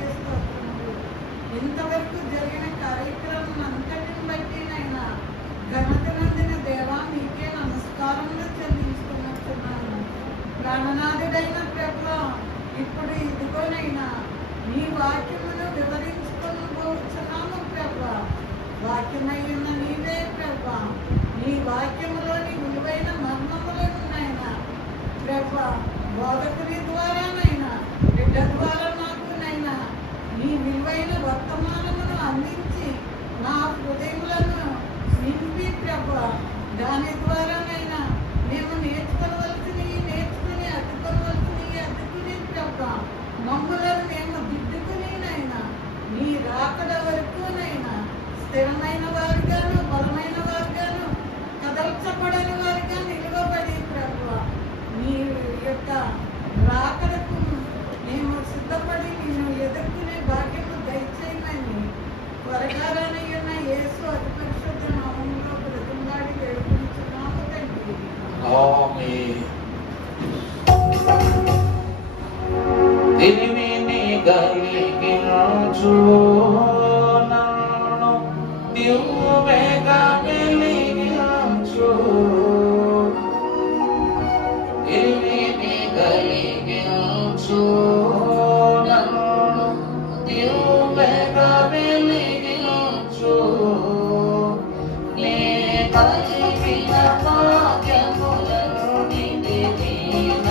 నీకే స్తోత్రములు. ఇంతవరకు జరిగిన కార్యక్రమం అంతటిని బట్టి నైనా ఘనత నందిన దేవా నీకే నమస్కారములు చెల్లించుకున్నాను. ప్రాణనాథుడైన ప్రభువా, ఇప్పుడు ఇదిగోనైనా నీ వాక్యమును వివరించుకొని పోవచ్చున్నాము ప్రభువా. వాక్యమైన నీవే ప్రభువా, నీ వాక్యములోని విలువైన మర్మములను నైనా ప్రభువా బోధకుని ద్వారానైనా బిడ్డ ద్వారా నాకునైనా నీ విలువైన వర్తమానమును అందించి నా హృదయములను నింపి ప్రభువా, దాని ద్వారానైనా మేము నేర్చుకుని అద్దుకుని ప్రభువా, మమ్ములను మేము దిద్దుకునినైనా నీ రాకడ వరకునైనా స్థిరమైన వారిగాను బలమైన వారిగాను కదల్చబడని వారిగా నిలువబడి ప్రభువా, నీ యొక్క రాకడకు మేము సిద్ధపడి నిన్ను ఎదుర్కొనే భాగ్యము దయచేయమని త్వరగానయ్యున్న యేసు అతి పరిశుద్ధ నామములో బ్రతిమలాడి వేడుకొనుచున్నాము తండ్రి. ఆమేన్. తెలివిని కలిగించు నన్ను దివ్వెగా వెలిగించు. తెలివిని కలిగించు నన్ను దివ్వెగా వెలిగించు. నీ కలిగిన భాగ్యములను నిధిన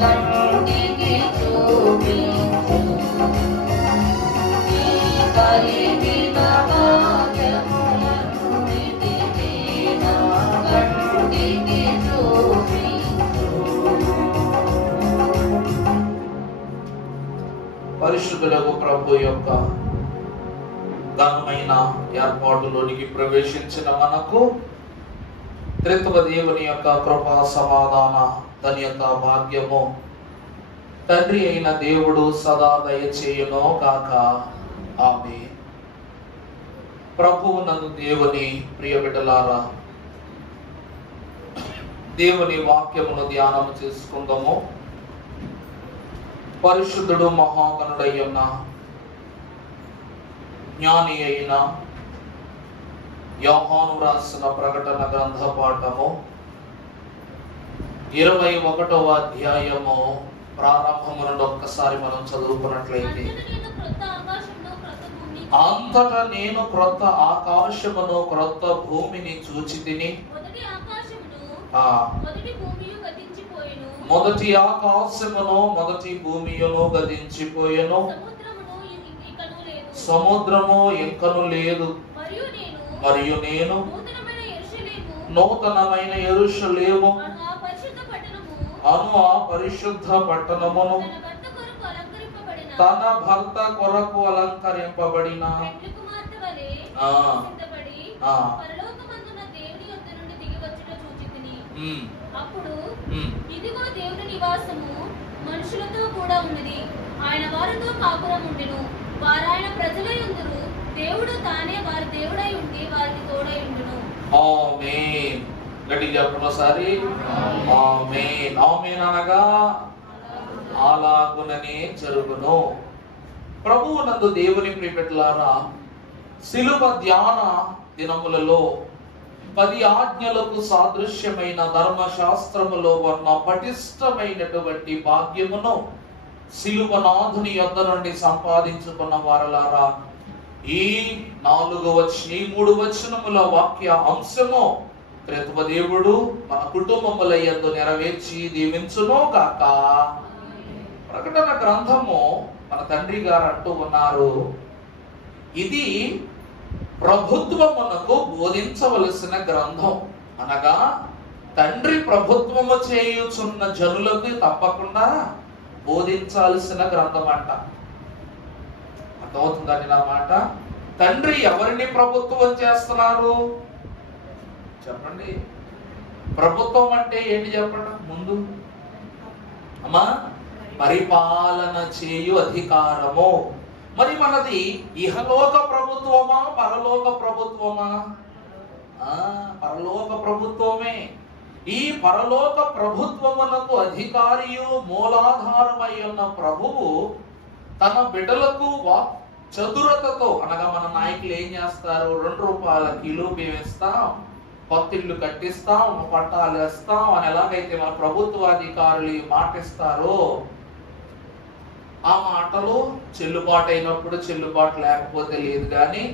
కంటికి చూపించు. నీ కలిగిన భాగ్యములను నిధిన కంటికి చూపించు. పరిశుద్ధులకు ప్రభు యొక్క ఘనమైన ఏర్పాటులోనికి ప్రవేశించిన మనకు త్రిత్వ దేవుని యొక్క కృపా సమాధాన ధన్యత భాగ్యము తండ్రి అయిన దేవుడు సదా దయచేయును గాక. ఆమేన్. ప్రభువు నందు దేవుని ప్రియ బిడ్డలారా, దేవుని వాక్యమును ధ్యానం చేసుకుందాము. పరిశుద్ధుడు మహాగణుడయ్యున్న జ్ఞాని అయిన యోహాను రాసిన ప్రకటన గ్రంథ పాఠము 21వ అధ్యాయము ప్రారంభము నుండి ఒక్కసారి మనం చదువుకున్నట్లయితే, అంతటా నేను క్రొత్త ఆకాశమును క్రొత్త భూమిని చూచితిని. మొదటి ఆకాశమును మొదటి భూమియును గతించిపోయెను, సముద్రము ఇంకను లేదు. మరియు నేను నూతనమైన యెరూషలేము అను ఆ పరిశుద్ధ పట్టణమును తన భర్త కొరకు అలంకరింపబడిన అప్పుడు ఇదిగో దేవుని నివాసము మనుషులతో కూడా ఉన్నది. ఆయన వారితో కాపురం ఉండెను. వారు ఆయన ప్రజలై ఉందురు. దేవుడు తానే వారి దేవుడై ఉండి వారికి తోడై ఉండును. ఆమేన్. గట్టిగా చెప్పండి ఒకసారి. ఆమేన్. ఆమేన్ అనగా అలాగుననే జరుగును. ప్రభువు నందు దేవుని ప్రియబిడ్డలారా, శిలువ ధ్యాన దినములలో 10 ఆజ్ఞలకు సాదృశ్యమైన ధర్మశాస్త్రములో ఉన్న పటిష్టమైనటువంటి భాగ్యమును శిలువనాథుని యొద్ద నుండి సంపాదించుకున్న వారలారా, ఈ 3 వచనముల వాక్య అంశము త్రిత్వ దేవుడు మన కుటుంబముల యందు నెరవేర్చి దీవించును గాక. ప్రకటన గ్రంథము మన తండ్రి గారు అంటూ ఉన్నారు, ఇది ప్రభుత్వమునకు బోధించవలసిన గ్రంథం. అనగా తండ్రి ప్రభుత్వము చేయుచున్న జనులకు తప్పకుండా బోధించాల్సిన గ్రంథం అంట. అర్థమవుతుందండి నా మాట? తండ్రి ఎవరిని ప్రభుత్వం చేస్తున్నారు చెప్పండి. ప్రభుత్వం అంటే ఏంటి చెప్పండి ముందు అమ్మా? పరిపాలన చేయు అధికారము. మరి మనది ఇహలోక ప్రభుత్వమా పరలోక ప్రభుత్వమా? పరలోక ప్రభుత్వమే. ఈ పరలోక ప్రభుత్వమునకు అధికారియు మూలాధారమై ఉన్న ప్రభువు తన బిడ్డలకు చతురతతో, అనగా మన నాయకులు ఏం చేస్తారు, 2 రూపాయల కిలో బియ్యం ఇస్తాం, కొత్తిళ్ళు కట్టిస్తాం, పట్టాలు వేస్తాం అని ఎలాగైతే మన ప్రభుత్వాధికారులు మాటిస్తారో ఆ మాటలు చెల్లుబాటు అయినప్పుడు, చెల్లుబాటు లేకపోతే లేదు. కానీ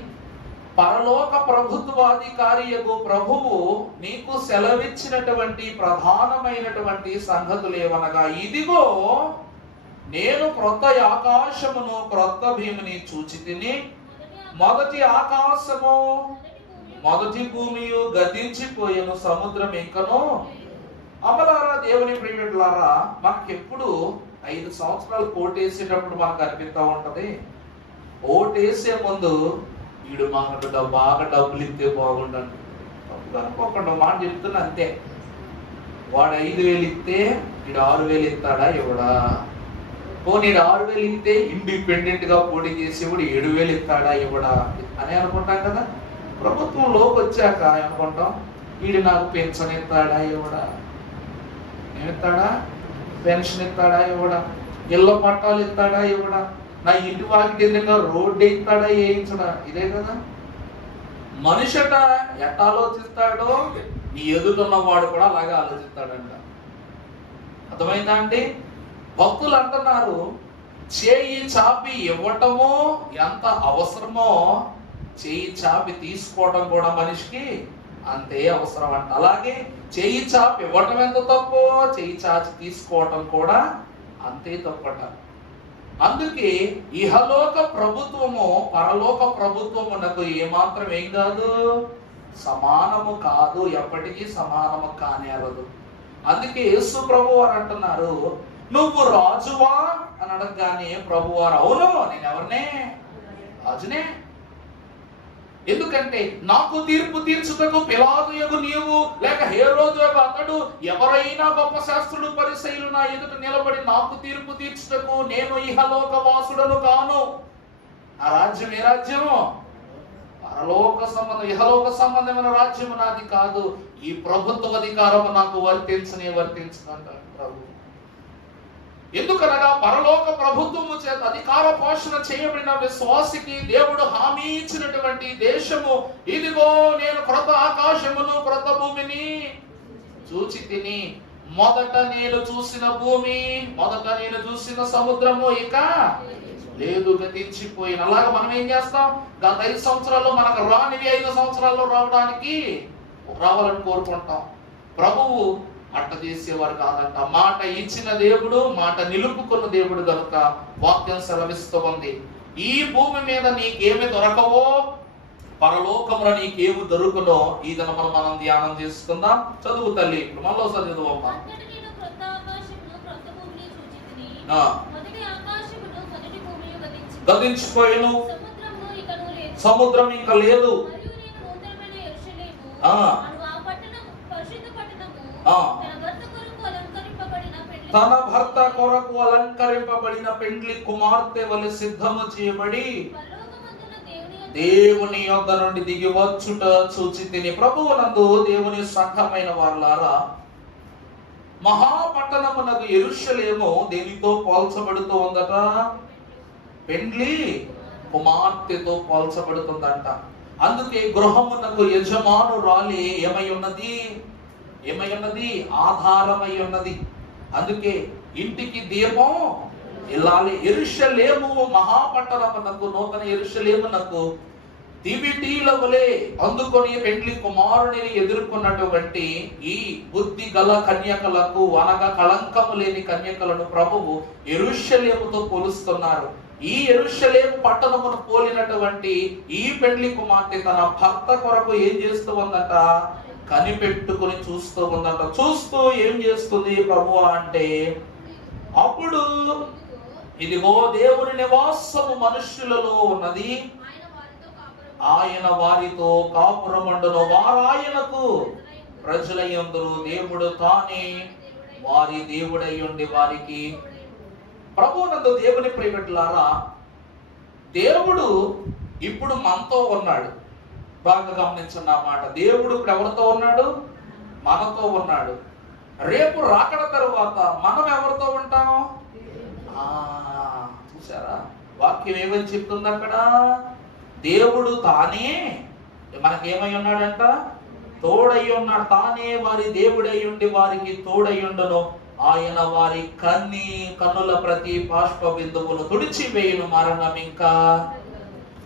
పరలోక ప్రభుత్వాధికారియగు ప్రభువు నీకు సెలవిచ్చినటువంటి ప్రధానమైనటువంటి సంగతులు ఏమనగా, ఇదిగో నేను క్రొత్త ఆకాశమును క్రొత్త భూమిని చూచి తిని, మొదటి ఆకాశము మొదటి భూమియు గతించిపోయెను, సముద్రం ఇంకను. అమలారా, దేవుని ప్రియమిట్లారా, మనకెప్పుడు 5 సంవత్సరాలు ఓటేసేటప్పుడు మనకు అనిపిస్తూ ఉంటది, ఓటేసే ముందు వీడు మనకు బాగా డబ్బులు ఇస్తే బాగుండండి. తప్పుగా అనుకోకుండా మాట చెప్తున్నా అంతే. వాడు 5,000 ఇస్తే వీడు 6,000 ఇస్తాడా ఇవ్వడా? పోనీ 6,000 ఇస్తే ఇండిపెండెంట్ గా పోటీ చేసేవాడు 7,000 ఇస్తాడా ఇవ్వడా అని అనుకుంటాం కదా. ప్రభుత్వంలోకి వచ్చాక అనుకుంటాం, వీడు నాకు పెన్షన్ ఇస్తాడా ఇవ్వడా, ఏమిస్తాడా, పెన్షన్ ఇస్తాడా ఇవ్వడా, ఇళ్ళ పట్టాలు ఇస్తాడా ఇవ్వడా, నా ఇంటి వాకి ఎదురుగా రోడ్డు ఇస్తాడా వేయించడా. ఇదే కదా మనిషట ఎట్ట ఆలోచిస్తాడో నీ ఎదురున్న వాడు కూడా అలాగే ఆలోచిస్తాడంట. అర్థమైందా అండి? భక్తులు అంటున్నారు, చేయి చాపి ఇవ్వటము ఎంత అవసరమో చేయి చాపి తీసుకోవడం కూడా మనిషికి అంతే అవసరం అంట. అలాగే చేయి చాపి ఇవ్వటం ఎంత తప్పో చేయి చాచి తీసుకోవటం కూడా అంతే తప్పట. అందుకే ఇహలోక ప్రభుత్వము పరలోక ప్రభుత్వమునకు ఏమాత్రం ఏం కాదు, సమానము కాదు, ఎప్పటికీ సమానము కానేరదు. అందుకే యేసు ప్రభు వారు అంటున్నారు, నువ్వు రాజువా అని అడగగానే ప్రభు వారు, అవును నేను ఎవరినే, రాజునే. ఎందుకంటే నాకు తీర్పు తీర్చుటకు పిలాతు యగు నీవు లేక హేరోదు యగు అతడు ఎవరైనా గొప్ప శాస్త్రులు పరిసయ్యులు నా ఎదుట నిలబడి నాకు తీర్పు తీర్చుటకు నేను ఇహలోక వాసుడను కాను. ఆ రాజ్యం ఏ రాజ్యము? పరలోక సంబంధం, ఇహలోక సంబంధమైన రాజ్యము నాది కాదు. ఈ ప్రభుత్వ అధికారము నాకు వర్తించదంటాడు ప్రభు. ఎందుకనగా పరలోక ప్రభుత్వము చేత అధికార పోషణ చేయబడిన విశ్వాసికి దేవుడు హామీ ఇచ్చినటువంటి దేశము, ఇదిగో నేను క్రొత్త ఆకాశమును క్రొత్త భూమిని చూచి తిని, మొదట నేను చూసిన భూమి, మొదట నేను చూసిన సముద్రము ఇక లేదు, గతించిపోయిన. అలాగే మనం ఏం చేస్తాం, గత 5 సంవత్సరాల్లో మనకు రానివి 5 సంవత్సరాల్లో రావాలని కోరుకుంటాం. ప్రభువు అట్ట చేసేవారు కాదంట. మాట ఇచ్చిన దేవుడు, మాట నిలుపుకున్న దేవుడు కనుక వాక్యం సెలవిస్తూ ఉంది, ఈ భూమి మీద నీకేమి దొరకవో పరలోకములో నీకేమి దొరుకునో ఈ దినమున మనం ధ్యానం చేసుకుందాం. చదువు తల్లి, ఇప్పుడు మనలో చదువు అమ్మా. గతించిపోయిను, సముద్రం ఇంకా లేదు. తన భర్త కొరకు అలంకరింపబడిన పెండ్లి కుమార్తె వలె సిద్ధము చేయబడి దేవుని యొద్ద నుండి దిగి వచ్చుట చూచి తిని. ప్రభువునందు దేవుని సంఘమైన వారులారా, మహాపట్టణమునకు యెరూషలేము దేనితో పోల్చబడుతూ ఉందట? పెండ్లి కుమార్తెతో పోల్చబడుతుందంట. అందుకే గృహమునకు యజమానురాలి ఏమై ఉన్నది? ఆధారమై ఉన్నది. అందుకే ఇంటికి దీపం ఇల్లాలి. యెరూషలేము మహాపట్టణమునకు, నూతన యెరూషలేమునకు దివిటీల వలె అందుకొని పెండ్లి కుమారుని ఎదుర్కొన్నటువంటి ఈ బుద్ధి గల కన్యకలకు, అనగా కళంకము లేని కన్యకలను ప్రభువు యెరూషలేముతో పోలుస్తున్నారు. ఈ యెరూషలేము పట్టణమును పోలినటువంటి ఈ పెండ్లి కుమార్తె తన భర్త కొరకు ఏం చేస్తూ ఉందట? కనిపెట్టుకుని చూస్తూ ఉందట. చూస్తూ ఏం చేస్తుంది ప్రభువా అంటే, అప్పుడు ఇదిగో దేవుని నివాసము మనుష్యులలో ఉన్నది, ఆయన వారితో కాపురమండును, వారాయనకు ప్రజలయ్యుందురు, దేవుడు తానే వారి దేవుడై ఉండి వారికి. ప్రభువునందు దేవుని ప్రియమిట్లారా, దేవుడు ఇప్పుడు మనతో ఉన్నాడు. బాగా గమనించండి ఆ మాట. దేవుడు ఇప్పుడు ఎవరితో ఉన్నాడు? మనతో ఉన్నాడు. రేపు రాకడ తరువాత మనం ఎవరితో ఉంటాం? చూసారా వాక్యం ఏమని చెప్తుంది అక్కడ? దేవుడు తానే మనకేమై ఉన్నాడంట? తోడై ఉన్నాడు. తానే వారి దేవుడై ఉండి వారికి తోడై ఉండును. ఆయన వారి కన్నుల ప్రతి బాష్ప బిందువును తుడిచివేయును, మరణం ఇంకా.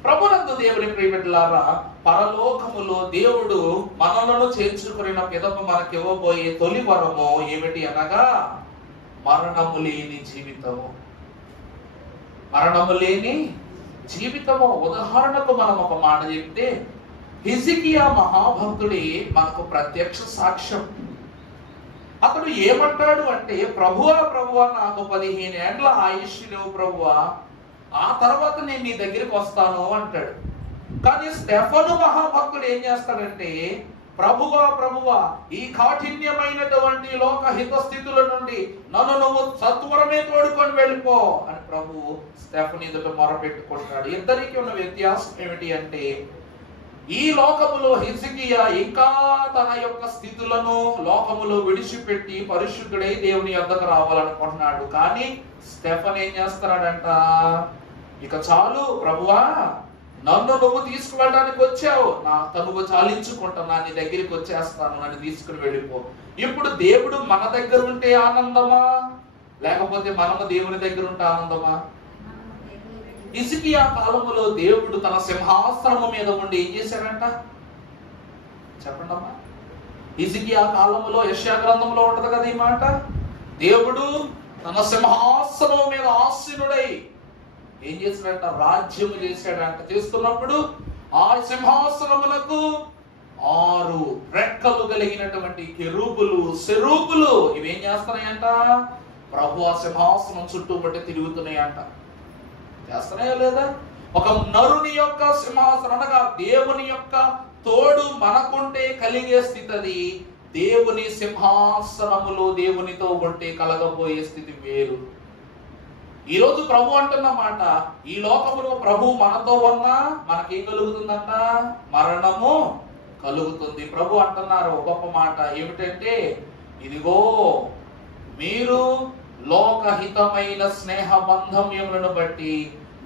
ప్రభునందు దేవుని ప్రియబిడ్డలారా, పరలోకములో దేవుడు మనలను చేర్చుకున్న పిదప మనకి ఇవ్వబోయే తొలి వరము ఏమిటి అనగా మరణము లేని జీవితము. మరణము లేని జీవితము. ఉదాహరణకు మనం ఒక మాట చెప్తే, హిజ్కియా మహాభక్తుడి మనకు ప్రత్యక్ష సాక్ష్యం. అతడు ఏమంటాడు అంటే, ప్రభువా ప్రభువా నాకు 15 ఏండ్ల ఆయుష్ లేవు ప్రభువా, ఆ తర్వాత నేను నీ దగ్గరికి వస్తాను అంటాడు. కానీ స్టెఫను మహాభక్తుడు ఏం చేస్తాడంటే, ప్రభువా ప్రభువా ఈ కాఠిన్యమైనటువంటి లోక హితస్థితుల నుండి నన్ను నువ్వు సత్వరమే తోడుకొని వెళ్ళిపో అని ప్రభు స్టెఫను ఎదుట మొరపెట్టుకుంటాడు. ఇద్దరికి ఉన్న వ్యత్యాసం ఏమిటి అంటే, ఈ లోకములో హిజ్కియా ఇంకా తన యొక్క స్థితులను లోకములో విడిచిపెట్టి పరిశుద్ధుడై దేవుని యొద్దకు రావాలనుకుంటున్నాడు. కానీ స్టెఫన్ ఏం చేస్తున్నాడంట, ఇక చాలు ప్రభువా, నన్ను నువ్వు తీసుకువెళ్ళడానికి వచ్చావు, నా తనువు చాలించుకుంటున్నా, నీ దగ్గరికి వచ్చేస్తాను, నన్ను తీసుకుని వెళ్ళిపో. ఇప్పుడు దేవుడు మన దగ్గర ఉంటే ఆనందమా, లేకపోతే మనము దేవుని దగ్గర ఉంటే ఆనందమా? హిజ్కియా కాలములో దేవుడు తన సింహాసనము మీద ఉండి ఏం చేశాడంట చెప్పండి అమ్మా. హిజ్కియా కాలములో యెషయా గ్రంథంలో ఉంటది కదా ఈ మాట. దేవుడు తన సింహాసనం మీద ఆసీనుడై ఏం చేశాడంట? రాజ్యము చేశాడంట. చేస్తున్నప్పుడు ఆ సింహాసనములకు 6 రెక్కలు కలిగినటువంటి కెరూబులు, సెరూబులు ఇవేం చేస్తున్నాయంట? ప్రభు ఆ సింహాసనం చుట్టూ బట్టి తిరుగుతున్నాయంట. చేస్తున్నాయో లేదా? ఒక నరుని యొక్క సింహాసనం అనగా దేవుని యొక్క తోడు మనకుంటే కలిగే స్థితి అది. దేవుని సింహాసనములో దేవునితో ఉంటే కలగబోయే స్థితి వేరు. ఈ రోజు ప్రభు అంటున్న మాట, ఈ లోకములో ప్రభు మనతో ఉన్నా మనకేం కలుగుతుందంట? మరణము కలుగుతుంది. ప్రభు అంటున్నారు గొప్ప మాట ఏమిటంటే, ఇదిగో మీరు లోకహితమైన స్నేహ బంధమ్యములను బట్టి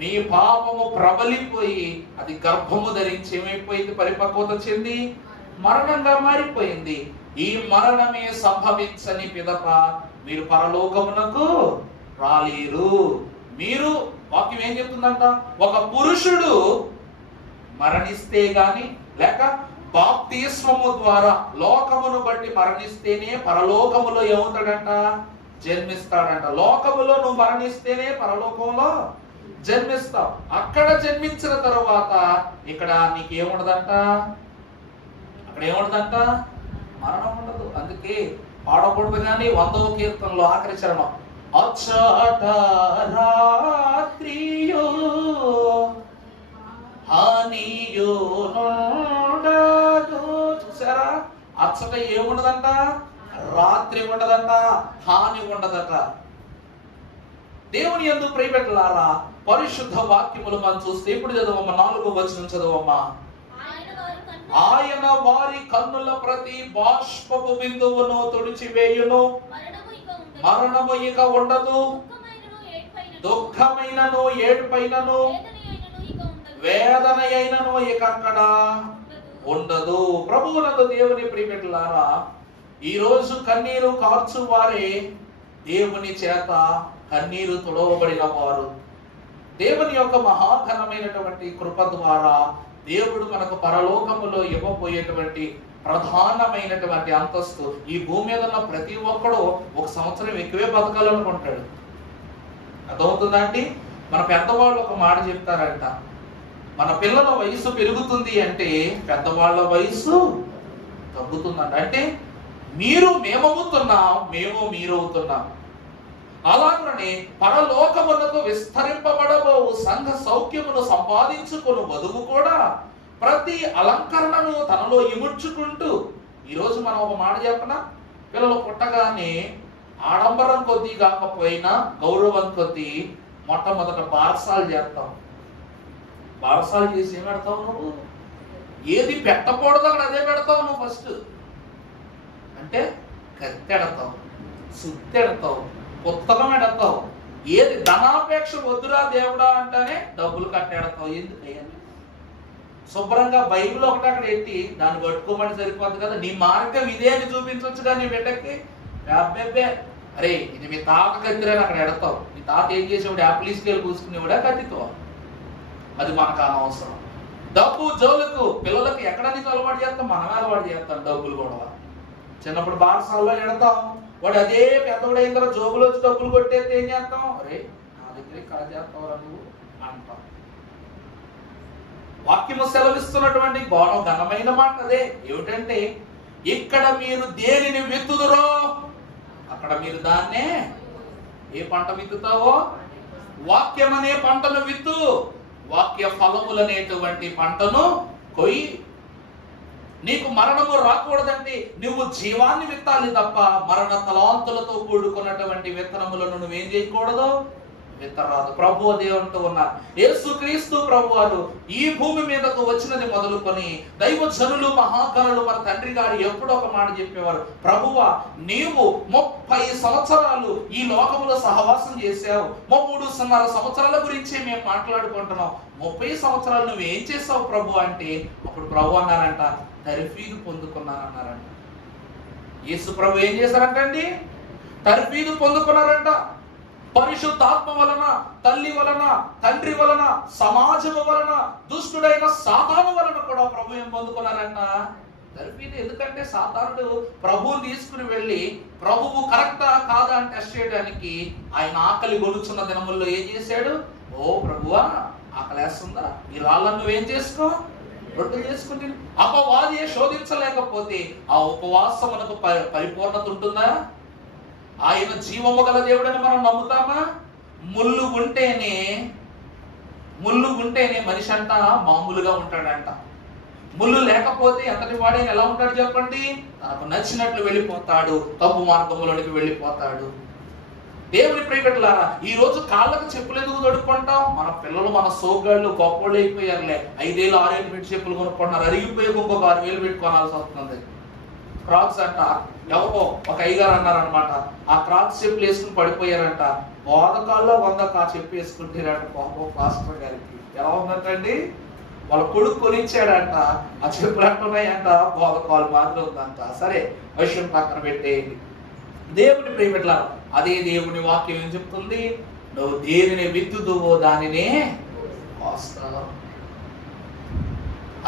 మీ పాపము ప్రబలిపోయి అది గర్భము ధరించి ఏమైపోయింది? పరిపక్వత చెంది మరణంగా మారిపోయింది. ఈ మరణమే సంభవించని పిదప మీరు పరలోకమునకు రాలేరు. మీరు వాక్యం ఏం చెప్తుందంట? ఒక పురుషుడు మరణిస్తే గాని లేక బాప్తిస్మము ద్వారా లోకమును బట్టి మరణిస్తేనే పరలోకములో ఏమవుతాడంట? జన్మిస్తాడంట. లోకములో నువ్వు మరణిస్తేనే పరలోకంలో జన్మిస్తావు. అక్కడ జన్మించిన తరువాత ఇక్కడ నీకేముండదంట? అక్కడ ఏముండదంట? మరణం ఉండదు. అందుకే పాడకూడదు. కానీ 100వ కీర్తనలో ఆఖరి చరణం, అచ్చట రాత్రియో హానియో నుండదు. చూసారా? అచ్చట ఏముండదంట? రాత్రి ఉండదంట, హాని ఉండదట. దేవుని యందు ప్రియబిడ్డలారా, పరిశుద్ధ వాక్యములు మనం చూస్తే ఇప్పుడు చదవమ్మా, 4వ వచనం చదవమ్మా. ఆయన వారి కన్నుల ప్రతి బాష్పపు బిందువును తుడిచివేయును, మరణము ఇక ఉండదు, దుఃఖమైనను ఏడుపైనను వేదన అయినను ఇక అక్కడ ఉండదు. ప్రభువునందు దేవుని ప్రియబిడ్డలారా, ఈ రోజు కన్నీరు కార్చు వారే దేవుని చేత కన్నీరు తుడవబడిన వారు. దేవుని యొక్క మహాఘనమైనటువంటి కృప ద్వారా దేవుడు మనకు పరలోకములో ఇవ్వబోయేటువంటి ప్రధానమైనటువంటి అంతస్తు. ఈ భూమి మీద ఉన్న ప్రతి ఒక్కడు 1 సంవత్సరం ఎక్కువే బతకాలనుకుంటాడు. అర్థమవుతుందా అండి? మన పెద్దవాళ్ళు ఒక మాట చెప్తారంట, మన పిల్లల వయసు పెరుగుతుంది అంటే పెద్దవాళ్ళ వయసు తగ్గుతుందంట. అంటే మేమవుతున్నాం, మేము మీరవుతున్నాం. అలాగనే పరలోకమునకు విస్తరింపబడబోవు సంఘ సౌఖ్యమును సంపాదించుకుని వధువు కూడా ప్రతి అలంకరణను తనలో ఇముడ్చుకుంటూ, ఈరోజు మనం ఒక మాట చెప్పనా, పిల్లలు పుట్టగానే ఆడంబరం కొద్దీ కాకపోయినా గౌరవం కొద్దీ మొట్టమొదట బారసాలు చేస్తాం. బారసాలు చేసి ఏం పెడతావు నువ్వు? ఏది పెట్టకూడదు అక్కడ అదే పెడతావు నువ్వు. ఫస్ట్ అంటే కత్తెడతావు, సుత్తెడతావు, పుస్తకం ఎడతావు, ఏది ధనాపేక్ష వద్దురా దేవుడా అంటేనే డబ్బులు కట్టేడతావు. ఎందుకయ్యా? శుభ్రంగా బైబిల్ ఒకటి అక్కడ ఎట్టి దాన్ని పట్టుకోమని సరిపోద్ది కదా. నీ మార్గం ఇదే అని చూపించవచ్చు కానీ నీ బిడ్డకి అబ్బే అరే ఇది మీ తాత కత్తిరని అక్కడ ఎడతావు. మీ తాత ఏం చేసేవాడు? యాపిల్ స్కేల్ కూసుకునేవాడా కత్తితో? అది మనకు అనవసరం. డబ్బు జోలుకు పిల్లలకు ఎక్కడ నుంచి అలవాటు చేస్తాం? మనమే అలవాటు చేస్తాం. డబ్బులు కూడా చిన్నప్పుడు బారసాల్లో ఎడతాం. వాడు అదే పెద్దవాడైన తర్వాత జోబులు వచ్చి డబ్బులు కొట్టేస్తే ఏం చేస్తాం? అరే నా దగ్గర కళ చేస్తావురా నువ్వు అంటాం. వాక్యము సెలవిస్తున్నటువంటి ఘనమైన మాట అదే. ఏమిటంటే ఇక్కడ మీరు దేనిని విత్తుదురో అక్కడ మీరు దాన్నే ఏ పంట విత్తుతావో వాక్యం అనే పంటను విత్తు, వాక్య ఫలములనేటువంటి పంటను కొయ్యి. నీకు మరణము రాకూడదంటే నువ్వు జీవాన్ని విత్తాలి తప్ప మరణ తలాంతులతో కూడుకున్నటువంటి విత్తనములను నువ్వేం చేయకూడదు, విత్తరాదు. ప్రభు దేవునితో ఉన్నారు. యేసుక్రీస్తు ప్రభు వారు ఈ భూమి మీదకు వచ్చినది మొదలుకొని దైవజనులు మహాకరులు మన తండ్రి గారు ఎప్పుడో ఒక మాట చెప్పేవారు, ప్రభువా నీవు 30 సంవత్సరాలు ఈ లోకములో సహవాసం చేశావు, 3.5 సంవత్సరాల గురించి మేము మాట్లాడుకుంటున్నాం, 30 సంవత్సరాలు నువ్వేం చేసావు ప్రభు అంటే అప్పుడు ప్రభు అన్నారంట, తర్ఫీదు పొందుకున్నారన్నారంట. యేసు ప్రభు ఏం చేశారంటండి? తర్ఫీదు పొందుకున్నారంట. పరిశుద్ధాత్మ వలన, తల్లి వలన, తండ్రి వలన, సమాజము వలన, దుష్టుడైన సాతాను వలన కూడా ప్రభు ఏం పొందుకున్నారంట? తర్ఫీదు. ఎందుకంటే సాతానుడు ప్రభువుని తీసుకుని వెళ్ళి ప్రభువు కరెక్టా కాదా అని టెస్ట్ చేయడానికి ఆయన ఆకలి గొలుచున్న దినముల్లో ఏం చేశాడు? ఓ ప్రభువా ఆకలేస్తుందా, ఈ రాళ్ళను నువ్వేం చేసుకో, రొట్టె చేసుకుని. అపవాది శోధించలేకపోతే ఆ ఉపవాసమునకు పరిపూర్ణత ఉంటుందా? ఆయన జీవము గల దేవుడని మనం నమ్ముతామా? ముళ్ళు ఉంటేనే మనిషి అంట మామూలుగా ఉంటాడంట. ముళ్ళు లేకపోతే ఎంతటి వాడైనా ఎలా ఉంటాడు చెప్పండి? తనకు నచ్చినట్లు వెళ్ళిపోతాడు, తప్పు మార్గంలోనికి వెళ్ళిపోతాడు. దేవుని ప్రియకట్లారా, ఈ రోజు కాళ్ళకు చెప్పులు ఎందుకు తొడుక్కుంటాం? మన పిల్లలు మన సోగ్గాళ్ళు గొప్పోళ్ళు అయిపోయారులే, 5 ఏళ్ళు 6 ఏళ్ళు పెట్టి చెప్పులు కొనుక్కుంటున్నారు, అరిగిపోయి ఇంకొక 6 వేలు పెట్టి కొనాల్సి వస్తుంది. క్రాక్స్ అంట, ఎవరో ఒక అయ్యగారు అన్నారనమాట, ఆ క్రాక్స్ చెప్పులు వేసుకుని పడిపోయారంట, బోధకాల్లో 100 చెప్పు వేసుకుంటారంట. పాపం పాస్టర్ గారికి ఎలా ఉందంటండి, వాళ్ళ కొడుకు కొనిచ్చాడంట, ఆ చెప్పులు అంటున్నాయంట, బోధకాలు మాత్రం ఉందంట. సరే విషయం పక్కన పెట్టేయండి. దేవుని ప్రియమిట్లా, అదే దేవుని వాక్యం ఏం చెప్తుంది? నువ్వు దేనిని విత్తుదువో దానినే కోస్తావు.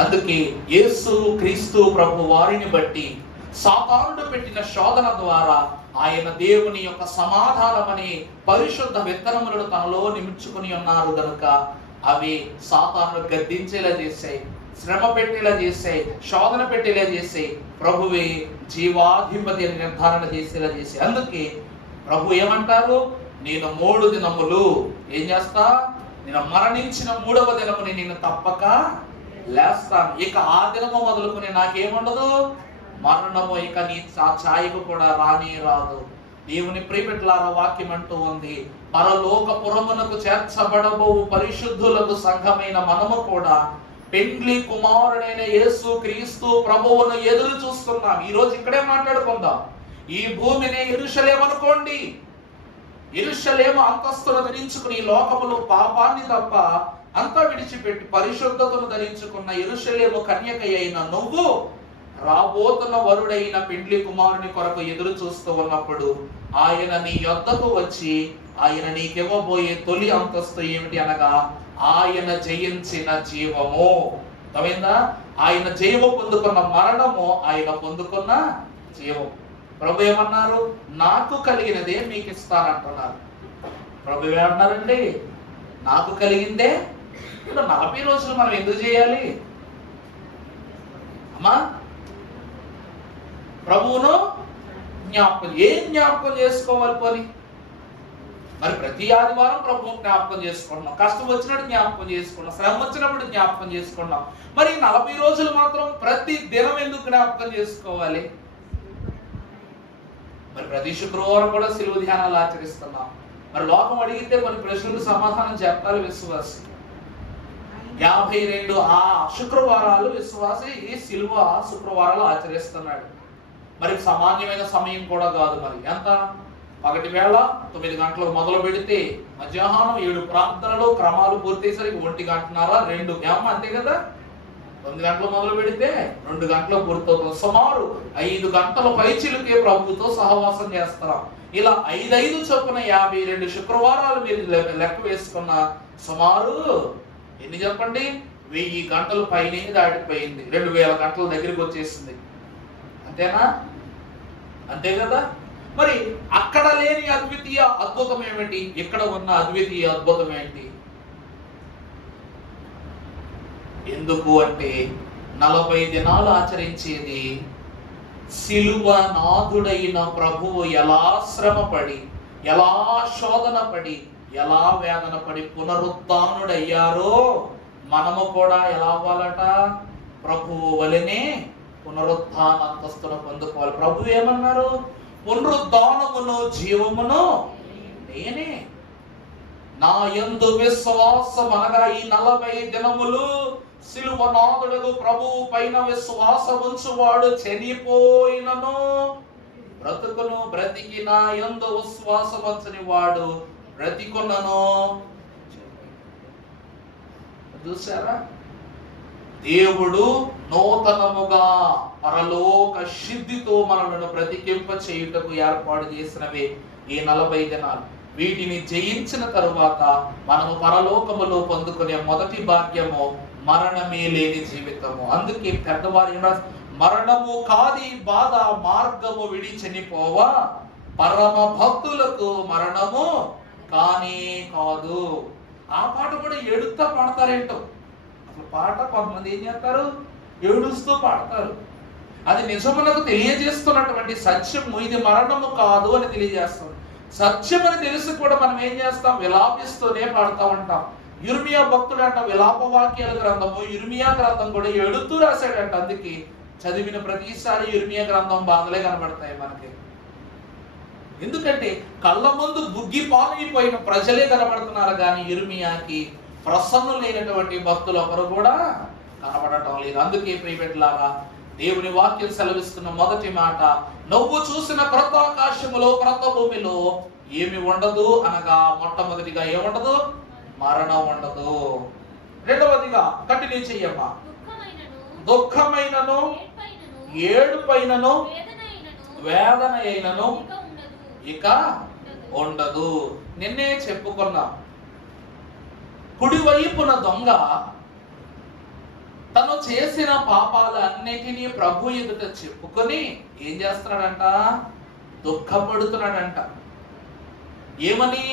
అందుకే యేసు క్రీస్తు ప్రభు వారిని బట్టి సాతానుడు పెట్టిన శోధన ద్వారా ఆయన దేవుని యొక్క సమాధానమని పరిశుద్ధ విత్తనములను తనలో నిమిర్చుకుని ఉన్నారు కనుక అవి సాతానుడు గద్దించేలా చేశాయి, శ్రమ పెట్టేలా చేశాయి, శోధన పెట్టేలా చేశాయి. ప్రభువే జీవాధిపతి అని నిర్ధారణ చేసేలా చేశాయి. అందుకే ప్రభు ఏమంటారు? నేను 3 దినములు ఏం చేస్తా? నేను మరణించిన 3వ దినముని నేను తప్పక లేస్తాను. ఇక ఆ దినము మొదలుకొని నాకేముండదు, మరణము ఇక నీ ఛాయకు కూడా రాని రాదు. దేవుని ప్రియమిట్లారా, వాక్యం అంటూ ఉంది, పరలోకపురమునకు చేర్చబడబో పరిశుద్ధులకు సంఘమైన మనము కూడా పెండ్లి కుమారుడైన యేసు క్రీస్తు ప్రభువును ఎదురు చూస్తున్నాం. ఈ రోజు ఇక్కడే మాట్లాడుకుందాం. ఈ భూమిని యెరూషలేము అనుకోండి. యెరూషలేము అంతస్తును ధరించుకుని లోకములో పాపాన్ని తప్ప అంతా విడిచిపెట్టి పరిశుద్ధతను ధరించుకున్న యెరూషలేము కన్యక అయిన నువ్వు రాబోతున్న వరుడైన పెండ్లి కుమారుని కొరకు ఎదురు చూస్తూ ఉన్నప్పుడు ఆయన నీ యొద్దకు వచ్చి ఆయన నీకివ్వబోయే తొలి అంతస్తు ఏమిటి అనగా ఆయన జయించిన జీవము. అర్థమైందా? ఆయన జీవం పొందుకున్న మరణము, ఆయన పొందుకున్న జీవం. ప్రభు ఏమన్నారు? నాకు కలిగినదే మీకు ఇస్తానంటున్నారు. ప్రభు ఏమన్నారండి? నాకు కలిగిందే. ఇప్పుడు 40 రోజులు మనం ఎందుకు చేయాలి అమ్మా? ప్రభువును జ్ఞాపకం. ఏం జ్ఞాపకం చేసుకోవాలి పోని? మరి ప్రతి ఆదివారం ప్రభువు జ్ఞాపకం చేసుకుంటున్నాం, కష్టం వచ్చినప్పుడు జ్ఞాపకం చేసుకున్నాం, శ్రమ వచ్చినప్పుడు జ్ఞాపకం చేసుకున్నాం. మరి 40 రోజులు మాత్రం ప్రతి దినం ఎందుకు జ్ఞాపకం చేసుకోవాలి? మరి ప్రతి శుక్రవారం కూడా శిలువ ధ్యానాలు ఆచరిస్తున్నాం. మరి లోకం అడిగితే కొన్ని ప్రశ్నలకు సమాధానం చెప్పాలి విశ్వాసి. 52 ఆ శుక్రవారాలు విశ్వాసి ఈ శిలువ శుక్రవారాలు ఆచరిస్తున్నాడు. మరి సామాన్యమైన సమయం కూడా కాదు. మరి ఎంత పగటి వేళ 9 గంటలకు మొదలు పెడితే మధ్యాహ్నం 7 ప్రార్థనలు క్రమాలు పూర్తయ్యేసరికి 1:30 2 ఏమో అంతే కదా. 9 గంటలు మొదలు పెడితే 2 గంటలకు పూర్తవుతుంది. సుమారు 5 గంటల పైచిలుకే ప్రభువుతో సహవాసం చేస్తాం. ఇలా 5 చొప్పున 52 శుక్రవారాలు మీరు లెక్క వేసుకున్న సుమారు ఎన్ని చెప్పండి, 1000 గంటలు పైనే దాటిపోయింది. 2000 గంటల దగ్గరికి వచ్చేసింది. అంతేనా? అంతే కదా. మరి అక్కడ లేని అద్వితీయ అద్భుతం ఏమిటి, ఇక్కడ ఉన్న అద్వితీయ అద్భుతం ఏంటి? ఎందుకు అంటే 40 దినాలు ఆచరించేది సిలువ నాథుడైన ప్రభువు ఎలా శ్రమపడి, ఎలా శోధన పడి, ఎలా వేదన పడి పునరుద్ధానుడయ్యారో మనము కూడా ఎలా అవ్వాలట, ప్రభువు వలెనే పునరుద్ధాన అంతస్తును పొందుకోవాలి. ప్రభు ఏమన్నారు? పునరుద్ధానమును జీవమును నేనే. నా యందు విశ్వాసం అనగా ఈ 40 దినములు సిలువనాథుడు ప్రభువు పైన విశ్వాసం ఉంచువాడు చనిపోయినను బ్రతుకును, బ్రతికి నా యందు విశ్వాసం ఉంచని వాడు బ్రతికున్నను. చూసారా? దేవుడు నూతనముగా పరలోక సిద్ధితో మనలను బ్రతికింప చేయుటకు ఏర్పాటు చేసినవే ఈ 40 దినాలు. వీటిని జయించిన తరువాత మనము పరలోకములో పొందుకునే మొదటి భాగ్యము మరణమే లేని జీవితము. అందుకే పెద్దవారి మరణము కాది బాధ మార్గము విడి చనిపోవా, పరమ భక్తులకు మరణము కానీ కాదు. ఆ పాట కూడా ఏడుస్తా పాడతారేంటో. అసలు పాట కొంతమంది ఏం చేస్తారు, ఏడుస్తూ పాడతారు. అది నిజమునకు తెలియజేస్తున్నటువంటి సత్యము, ఇది మరణము కాదు అని తెలియజేస్తుంది. సత్యం అని తెలిసి కూడా మనం ఏం చేస్తాం, విలాపిస్తూనే పాడుతూ ఉంటాం. యిర్మీయా భక్తుడు అంట విలాప వాక్యాల గ్రంథము, యిర్మీయా గ్రంథం కూడా ఎడుతూ రాశాడంట. అందుకే చదివిన ప్రతిసారి యిర్మీయా గ్రంథం బాధలే కనబడతాయి మనకి. ఎందుకంటే కళ్ళ ముందు బుగ్గి పాలైపోయిన ప్రజలే కనబడుతున్నారు, కానీ యిర్మీయాకి ప్రసన్నులైనటువంటి భక్తులు ఒకరు కూడా కనబడటం లేదు. అందుకే ప్రియబిడ్డలారా, దేవుని వాక్యం సెలవిస్తున్న మొదటి మాట, నువ్వు చూసిన క్రొత్త ఆకాశములో క్రొత్త భూమిలో ఏమి ఉండదు అనగా, మొట్టమొదటిగా ఏముండదు, మరణం ఉండదు. రెండవదిగా కంటిన్యూ చెయ్యమ్మా, దుఃఖమైనను ఏడుపైనను వేదన అయినను ఇక ఉండదు. నిన్నే చెప్పుకున్నాం, కుడివైపున దొంగ తను చేసిన పాపాలన్నిటినీ ప్రభు ఎదుట చెప్పుకొని ఏం చేస్తున్నాడంట, దుఃఖపడుతున్నాడంట. ఏమని?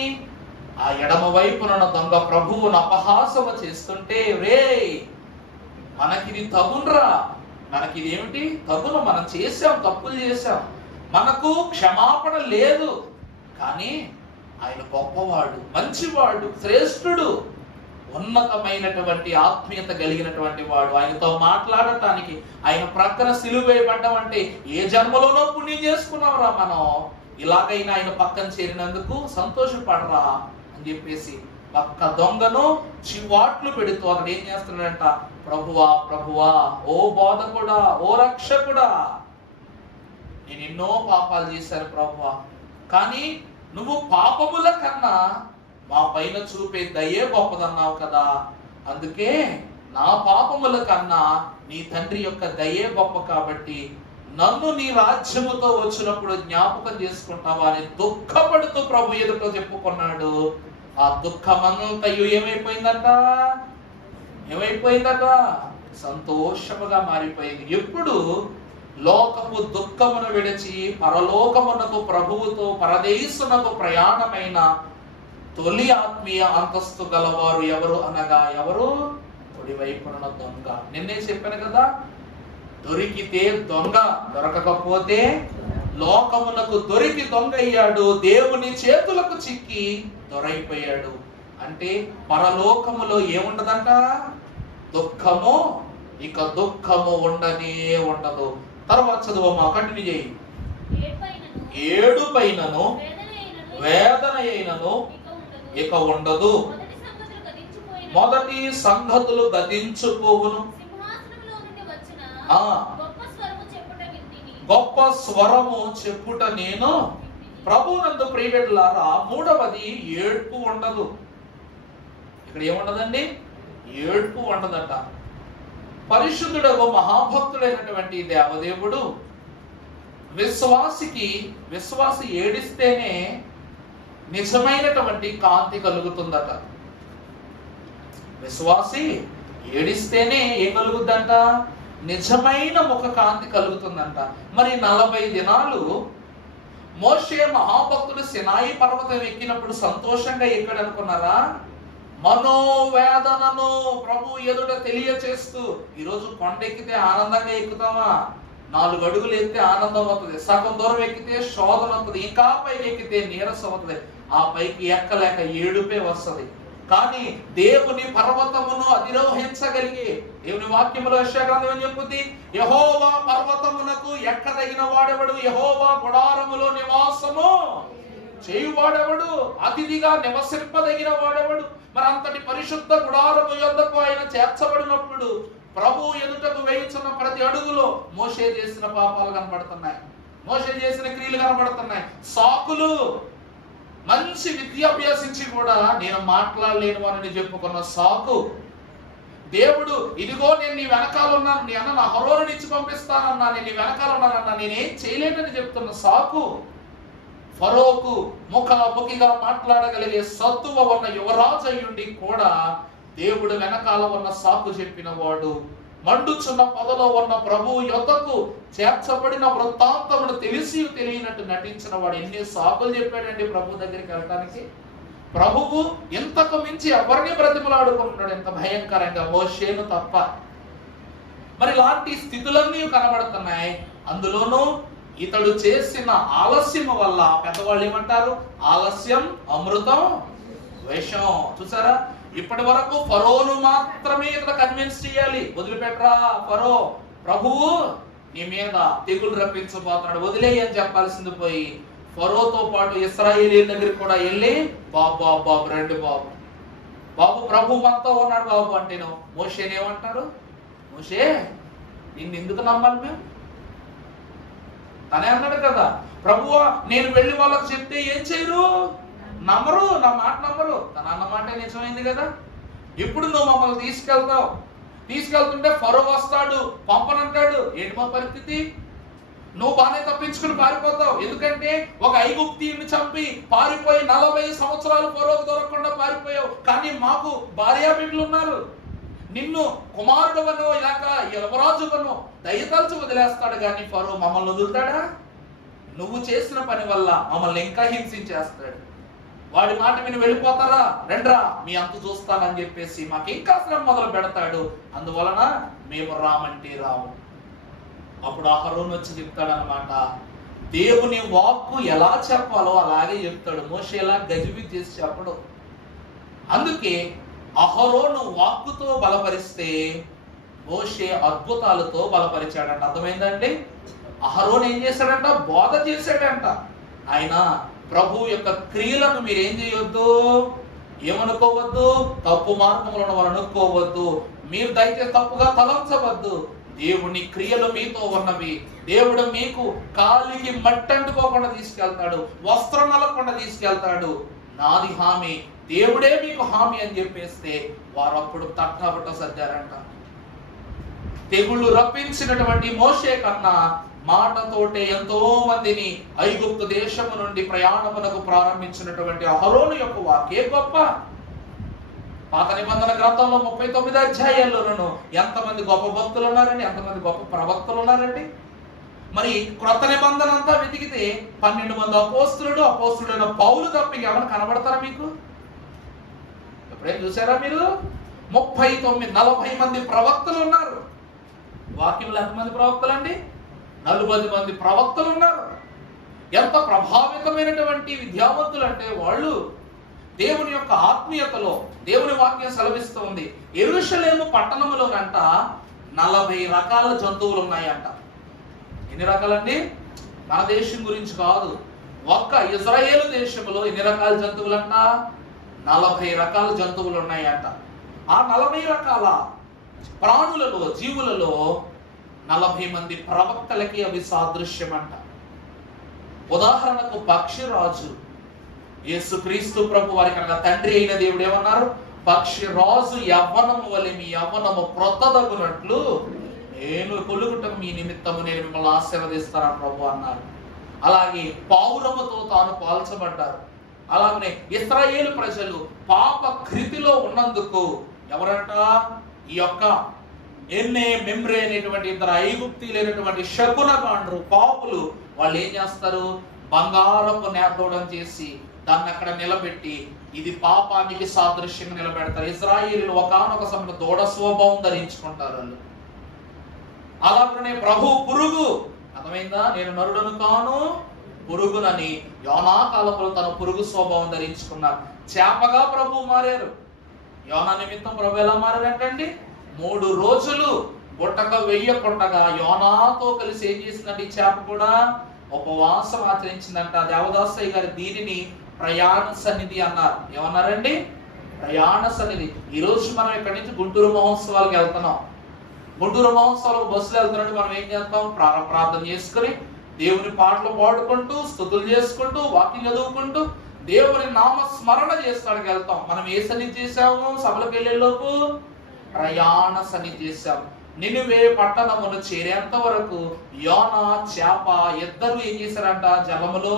ఆ ఎడమ వైపున దొంగ ప్రభువును అపహాసము చేస్తుంటే, రే మనకిది తగునరా, మనకిది ఏమిటి తగును, మనం చేశాం, తప్పులు చేశాం, మనకు క్షమాపణ లేదు, కానీ ఆయన గొప్పవాడు, మంచివాడు, శ్రేష్ఠుడు, ఉన్నతమైనటువంటి ఆత్మీయత కలిగినటువంటి వాడు. ఆయనతో మాట్లాడటానికి, ఆయన ప్రక్కన సిలువ వేయబడ్డం అంటే ఏ జన్మలోనో పుణ్యం చేసుకున్నాంరా మనం, ఇలాగైనా ఆయన పక్కన చేరినందుకు సంతోషపడరా అని చెప్పేసి పక్క దొంగను చివాట్లు పెడుతూ అక్కడ ఏం చేస్తున్నాడంట, ప్రభువా ప్రభువా, ఓ బోధకుడా, ఓ రక్షకుడా, నేను ఎన్నో పాపాలు చేశాను ప్రభువా, కానీ నువ్వు పాపముల కన్నా మా పైన చూపే దయే గొప్పదన్నావు కదా, అందుకే నా పాపముల కన్నా నీ తండ్రి యొక్క దయే గొప్ప, కాబట్టి నన్ను నీ రాజ్యముతో వచ్చినప్పుడు జ్ఞాపకం చేసుకుంటావా అని దుఃఖపడుతూ ప్రభు ఎదుట చెప్పుకున్నాడు. ఆ దుఃఖమంతయు ఏమైపోయిందట, సంతోషముగా మారిపోయింది. ఎప్పుడు లోకపు దుఃఖమును విడిచి పరలోకమునకు ప్రభువుతో పరదేశునకు ప్రయాణమైన తొలి ఆత్మీయ అంతస్తు గలవారు ఎవరు అనగా, ఎవరు? కుడివైపున దొంగ. నిన్నే చెప్పాను కదా, దొరికితే దొంగ, దొరకకపోతే లోకమునకు దొరికి దొంగ అయ్యాడు, దేవుని చేతులకు చిక్కి దొరైపోయాడు. అంటే పరలోకములో ఏముండదంట, దుఃఖము, ఇక దుఃఖము ఉండనే ఉండదు. తర్వాత చదువమ్మా, కంటిన్యూ చేయి. ఏడుపైనను వేదన అయినను ఇక ఉండదు, మొదటి సంగతులు గతించుపోవును. గొప్ప స్వరము చెప్పుట నేను ప్రభువునందు ప్రియబిడ్డలారా, మూడవది ఏడ్పు ఉండదు. ఇక్కడ ఏముండదండి? ఏడ్పు ఉండదట. పరిశుద్ధుడగు మహాభక్తుడైనటువంటి దేవదేవుడు విశ్వాసి ఏడిస్తేనే నిజమైనటువంటి కాంతి కలుగుతుందట. విశ్వాసి ఏడిస్తేనే ఏం కలుగుద్దంట? నిజమైన ముఖ కాంతి కలుగుతుందంట. మరి 40 దినాలు మోషే మహాభక్తుడు సినాయి పర్వతం ఎక్కినప్పుడు సంతోషంగా ఎక్కాడు అనుకున్నారా? మనోవేదనను ప్రభు ఎదుట తెలియచేస్తూ. ఈరోజు కొండ ఎక్కితే ఆనందంగా ఎక్కుతామా? 4 అడుగులు ఎక్కితే ఆనందం అవుతుంది, సగం దూరం ఎక్కితే శోధన అవుతుంది, ఇంకా పైకి ఎక్కితే నీరసం అవుతుంది, ఆ పైకి ఎక్కలేక ఏడుపే వస్తుంది. కానీ దేవుని పర్వతమును అధిరోహించగలిగి, దేవుని వాక్యములో యెషయా గ్రంథం ఏం చెప్పుద్ది? యెహోవా పర్వతమునకు ఎక్కదగిన వాడెవడు? యెహోవా గుడారములో నివాసము చేయువాడెవడు? అతిథిగా నివసింపదగిన వాడెవడు? మరి అంతటి పరిశుద్ధ గుడారము యొద్దకు ఆయన చేర్చబడినప్పుడు ప్రభు ఎదుటకు వేయించున్న ప్రతి అడుగులో మోషే చేసిన పాపాలు కనబడుతున్నాయి, మోషే చేసిన క్రియలు కనబడుతున్నాయి. సాకులు, మంచి విద్య అభ్యసించి కూడా నేను మాట్లాడలేను అని చెప్పుకున్న సాకు. దేవుడు ఇదిగో నేను నీ వెనకాల ఉన్నాను, నీ అన్న అహరోనుని ఇచ్చి పంపిస్తానన్నా, నేను నీ వెనకాల ఉన్నానన్నా, నేనేం చేయలేనని చెప్తున్న సాకు. ఫరోకు ముఖాముఖిగా మాట్లాడగలిగే సత్తువ ఉన్న యువరాజు అయ్యుండి కూడా దేవుడు వెనకాల ఉన్న సాకు చెప్పిన వాడు. మండుచున్న పొదలో ఉన్న ప్రభు యొద్దకు చేర్చబడిన వృత్తాంతమును తెలిసి తెలియనట్టు నటించిన వాడు. ఎన్ని సాకులు చెప్పాడండి ప్రభు దగ్గరికి వెళ్ళటానికి. ప్రభువు ఇంతకు మించి ఎవరిని బ్రతిమలాడుకుంటున్నాడు ఎంత భయంకరంగా? మోషేను తప్ప. మరి ఇలాంటి స్థితులన్నీ కనబడుతున్నాయి. అందులోనూ ఇతడు చేసిన ఆలస్యం వల్ల పెద్దవాళ్ళు ఏమంటారు? ఆలస్యం అమృతం విషం. చూసారా? ఇప్పటి వరకు ఫరోను మాత్రమే ఇతను కన్విన్స్ చేయాలి. వదిలిపెట్టరా ఫరో, ప్రభువు నీ మీద తెగులు రప్పించబోతున్నాడు, వదిలేయి అని చెప్పాల్సింది పోయి ఫరోతో పాటు ఇశ్రాయేలీయుల దగ్గరికి కూడా వెళ్ళి బాబు రండి బాబు ప్రభు మనతో ఉన్నాడు బాబు అంటే మోషేని ఏమంటారు? మోషే నిన్ను ఎందుకు నమ్మాలి మేము? తనే అన్నాడు కదా, ప్రభువా నేను వెళ్ళి వాళ్ళకి చెప్తే ఏం చేయరు? నమ్మరు, నా మాట నమ్మరు. తన అన్న మాట నిజమైంది కదా. ఇప్పుడు నువ్వు మమ్మల్ని తీసుకెళ్తుంటే ఫరో వస్తాడు, పంపనంటాడు. ఏంటి మా పరిస్థితి? నువ్వు బాగానే తప్పించుకుని పారిపోతావు. ఎందుకంటే ఒక ఐగుప్తీయుని చంపి పారిపోయి 40 సంవత్సరాలు ఫరోకు దొరకకుండా పారిపోయావు. కానీ మాకు భార్యా బిడ్డలు ఉన్నారు. నిన్ను కుమారుడువనో ఇలాక యువరాజువనో దయతల్చి వదిలేస్తాడు. కానీ ఫరో మమ్మల్ని వదులుతాడా? నువ్వు చేసిన పని వల్ల మమ్మల్ని ఇంకా హింసించేస్తాడు. వాడి మాట విని వెళ్ళిపోతారా? రండ్రా మీ అంత చూస్తానని చెప్పేసి మాకు ఇంకా శ్రమ మొదలు పెడతాడు. అందువలన మేము రామంటే రాము. అప్పుడు అహరోను వచ్చి చెప్తాడనమాట, దేవుని వాక్కు ఎలా చెప్పాలో అలాగే చెప్తాడు. మోషే ఎలా గజిబిజి చేసి చెప్పడు. అందుకే అహరోను వాక్కుతో బలపరిస్తే మోషే అద్భుతాలతో బలపరిచాడంట. అర్థమైందండి? అహరోను ఏం చేశాడంట? బోధ చేశాడంట. ఆయన ప్రభు యొక్క క్రియలను మీరేం చేయొద్దు, ఏమనుకోవద్దు, తప్పు మార్గములను అనుకోవద్దు, మీరు దయచేసి తప్పుగా తలంచవద్దు. దేవుని క్రియలు మీతో ఉన్నవి. దేవుడు మీకు కాలికి మట్టంటుకోకుండా తీసుకెళ్తాడు, వస్త్రం నలకుండా తీసుకెళ్తాడు. నాది హామీ, దేవుడే మీకు హామీ అని చెప్పేస్తే వారు అప్పుడు తట్టబట్ట సర్దారంట. తెగుళ్ళు రప్పించినటువంటి మోషే కన్నా మాటతోటే ఎంతో మందిని ఐగుప్తు దేశము నుండి ప్రయాణమునకు ప్రారంభించినటువంటి అహరోను యొక్క వాక్యే గొప్ప. పాత నిబంధన గ్రంథంలో 39 అధ్యాయాల్లోనూ ఎంతమంది గొప్ప భక్తులు ఉన్నారండి, ఎంతమంది గొప్ప ప్రవక్తలు ఉన్నారండి. మరి క్రొత్త నిబంధన అంతా వెతికితే 12 మంది అపోస్తులైన పౌలు తప్ప ఎవరు కనబడతారా మీకు? ఎప్పుడైనా చూసారా మీరు? 39-40 మంది ప్రవక్తలు ఉన్నారు. వాక్యంలో ఎంతమంది ప్రవక్తలు అండి? 40 మంది ప్రవక్తలు ఉన్నారు. ఎంత ప్రభావితమైనటువంటి విద్యావంతులు అంటే వాళ్ళు దేవుని యొక్క ఆత్మీయతలో దేవుని వాక్యం సెలవిస్తూ ఉంది. యెరూషలేము పట్టణములోనంట 40 రకాల జంతువులు ఉన్నాయంట. ఎన్ని రకాలండి? మన దేశం గురించి కాదు, ఒక్క ఇజ్రాయేలు దేశంలో ఎన్ని రకాల జంతువులంట? 40 రకాల జంతువులు ఉన్నాయంట. ఆ 40 రకాల ప్రాణులలో, జీవులలో 40 మంది ప్రవక్తలకి అవి సాదృశ్యం అంట. ఉదాహరణకు పక్షిరాజు, యేసుక్రీస్తు ప్రభు వారికి అనగా తండ్రి అయిన దేవుడు ఏమన్నారు? పక్షిరాజు యవ్వనము వలె మీ యవ్వనము క్రొత్తదగునట్లు నేను కొలుగుటకు మీ నిమిత్తము నేను మిమ్మల్ని ఆశీర్వదిస్తాను ప్రభు అన్నారు. అలాగే పావురముతో తాను పోల్చబడ్డారు. అలాగనే ఇశ్రాయేలు ప్రజలు పాప కృతిలో ఉన్నందుకు ఎవరంట? ఈ యొక్క ఎన్నే మెమ్రే అనేటువంటి ఇద్దరు ఐగుప్తీయులైనటువంటి శకునగాండ్రు పాపులు వాళ్ళు ఏం చేస్తారు? బంగారపు నేతోడం చేసి దాన్ని అక్కడ నిలబెట్టి ఇది పాపానికి సాదృశ్యంగా నిలబెడతారు. ఇశ్రాయేలీయులు ఒకానొక సమయంలో దూడ స్వభావం ధరించుకుంటారు వాళ్ళు. అలాగనే ప్రభు పురుగు, అర్థమైందా? నేను నరుడను కాను పురుగునని యోనా కాలంలో తన పురుగు స్వభావం ధరించుకున్నారు. చేపగా ప్రభు మారారు. యోనా నిమిత్తం ప్రభు ఎలా మారారంటండి? 3 రోజులు బుట్టక వెయ్యకుండగా యోనాతో కలిసి ఏం చేసిందంటే ఈ చేప కూడా ఉపవాసం ఆచరించిందంట. దేవదాసయ్య గారు దీనిని ప్రయాణ సన్నిధి అన్నారు. ఏమన్నారండి? ప్రయాణ సన్నిధి. ఈ రోజు మనం ఇక్కడి నుంచి గుంటూరు మహోత్సవాలకు వెళ్తున్నాం. గుంటూరు మహోత్సవాలకు బస్సులు వెళ్తున్నట్టు మనం ఏం చేస్తాం? ప్రార్థన చేసుకుని దేవుని పాటలు పాడుకుంటూ స్తుతులు చేసుకుంటూ వాక్యం చదువుకుంటూ దేవుని నామ స్మరణ చేస్తానికి వెళ్తాం. మనం ఏ సన్నిధి చేసాము? సభలకు వెళ్ళేలోపు ప్రయాణ సన్నిధి చేశాము. నినివే పట్టణమును చేరేంత వరకు యోనా చేప ఇద్దరు ఏం చేశారంట? జలములో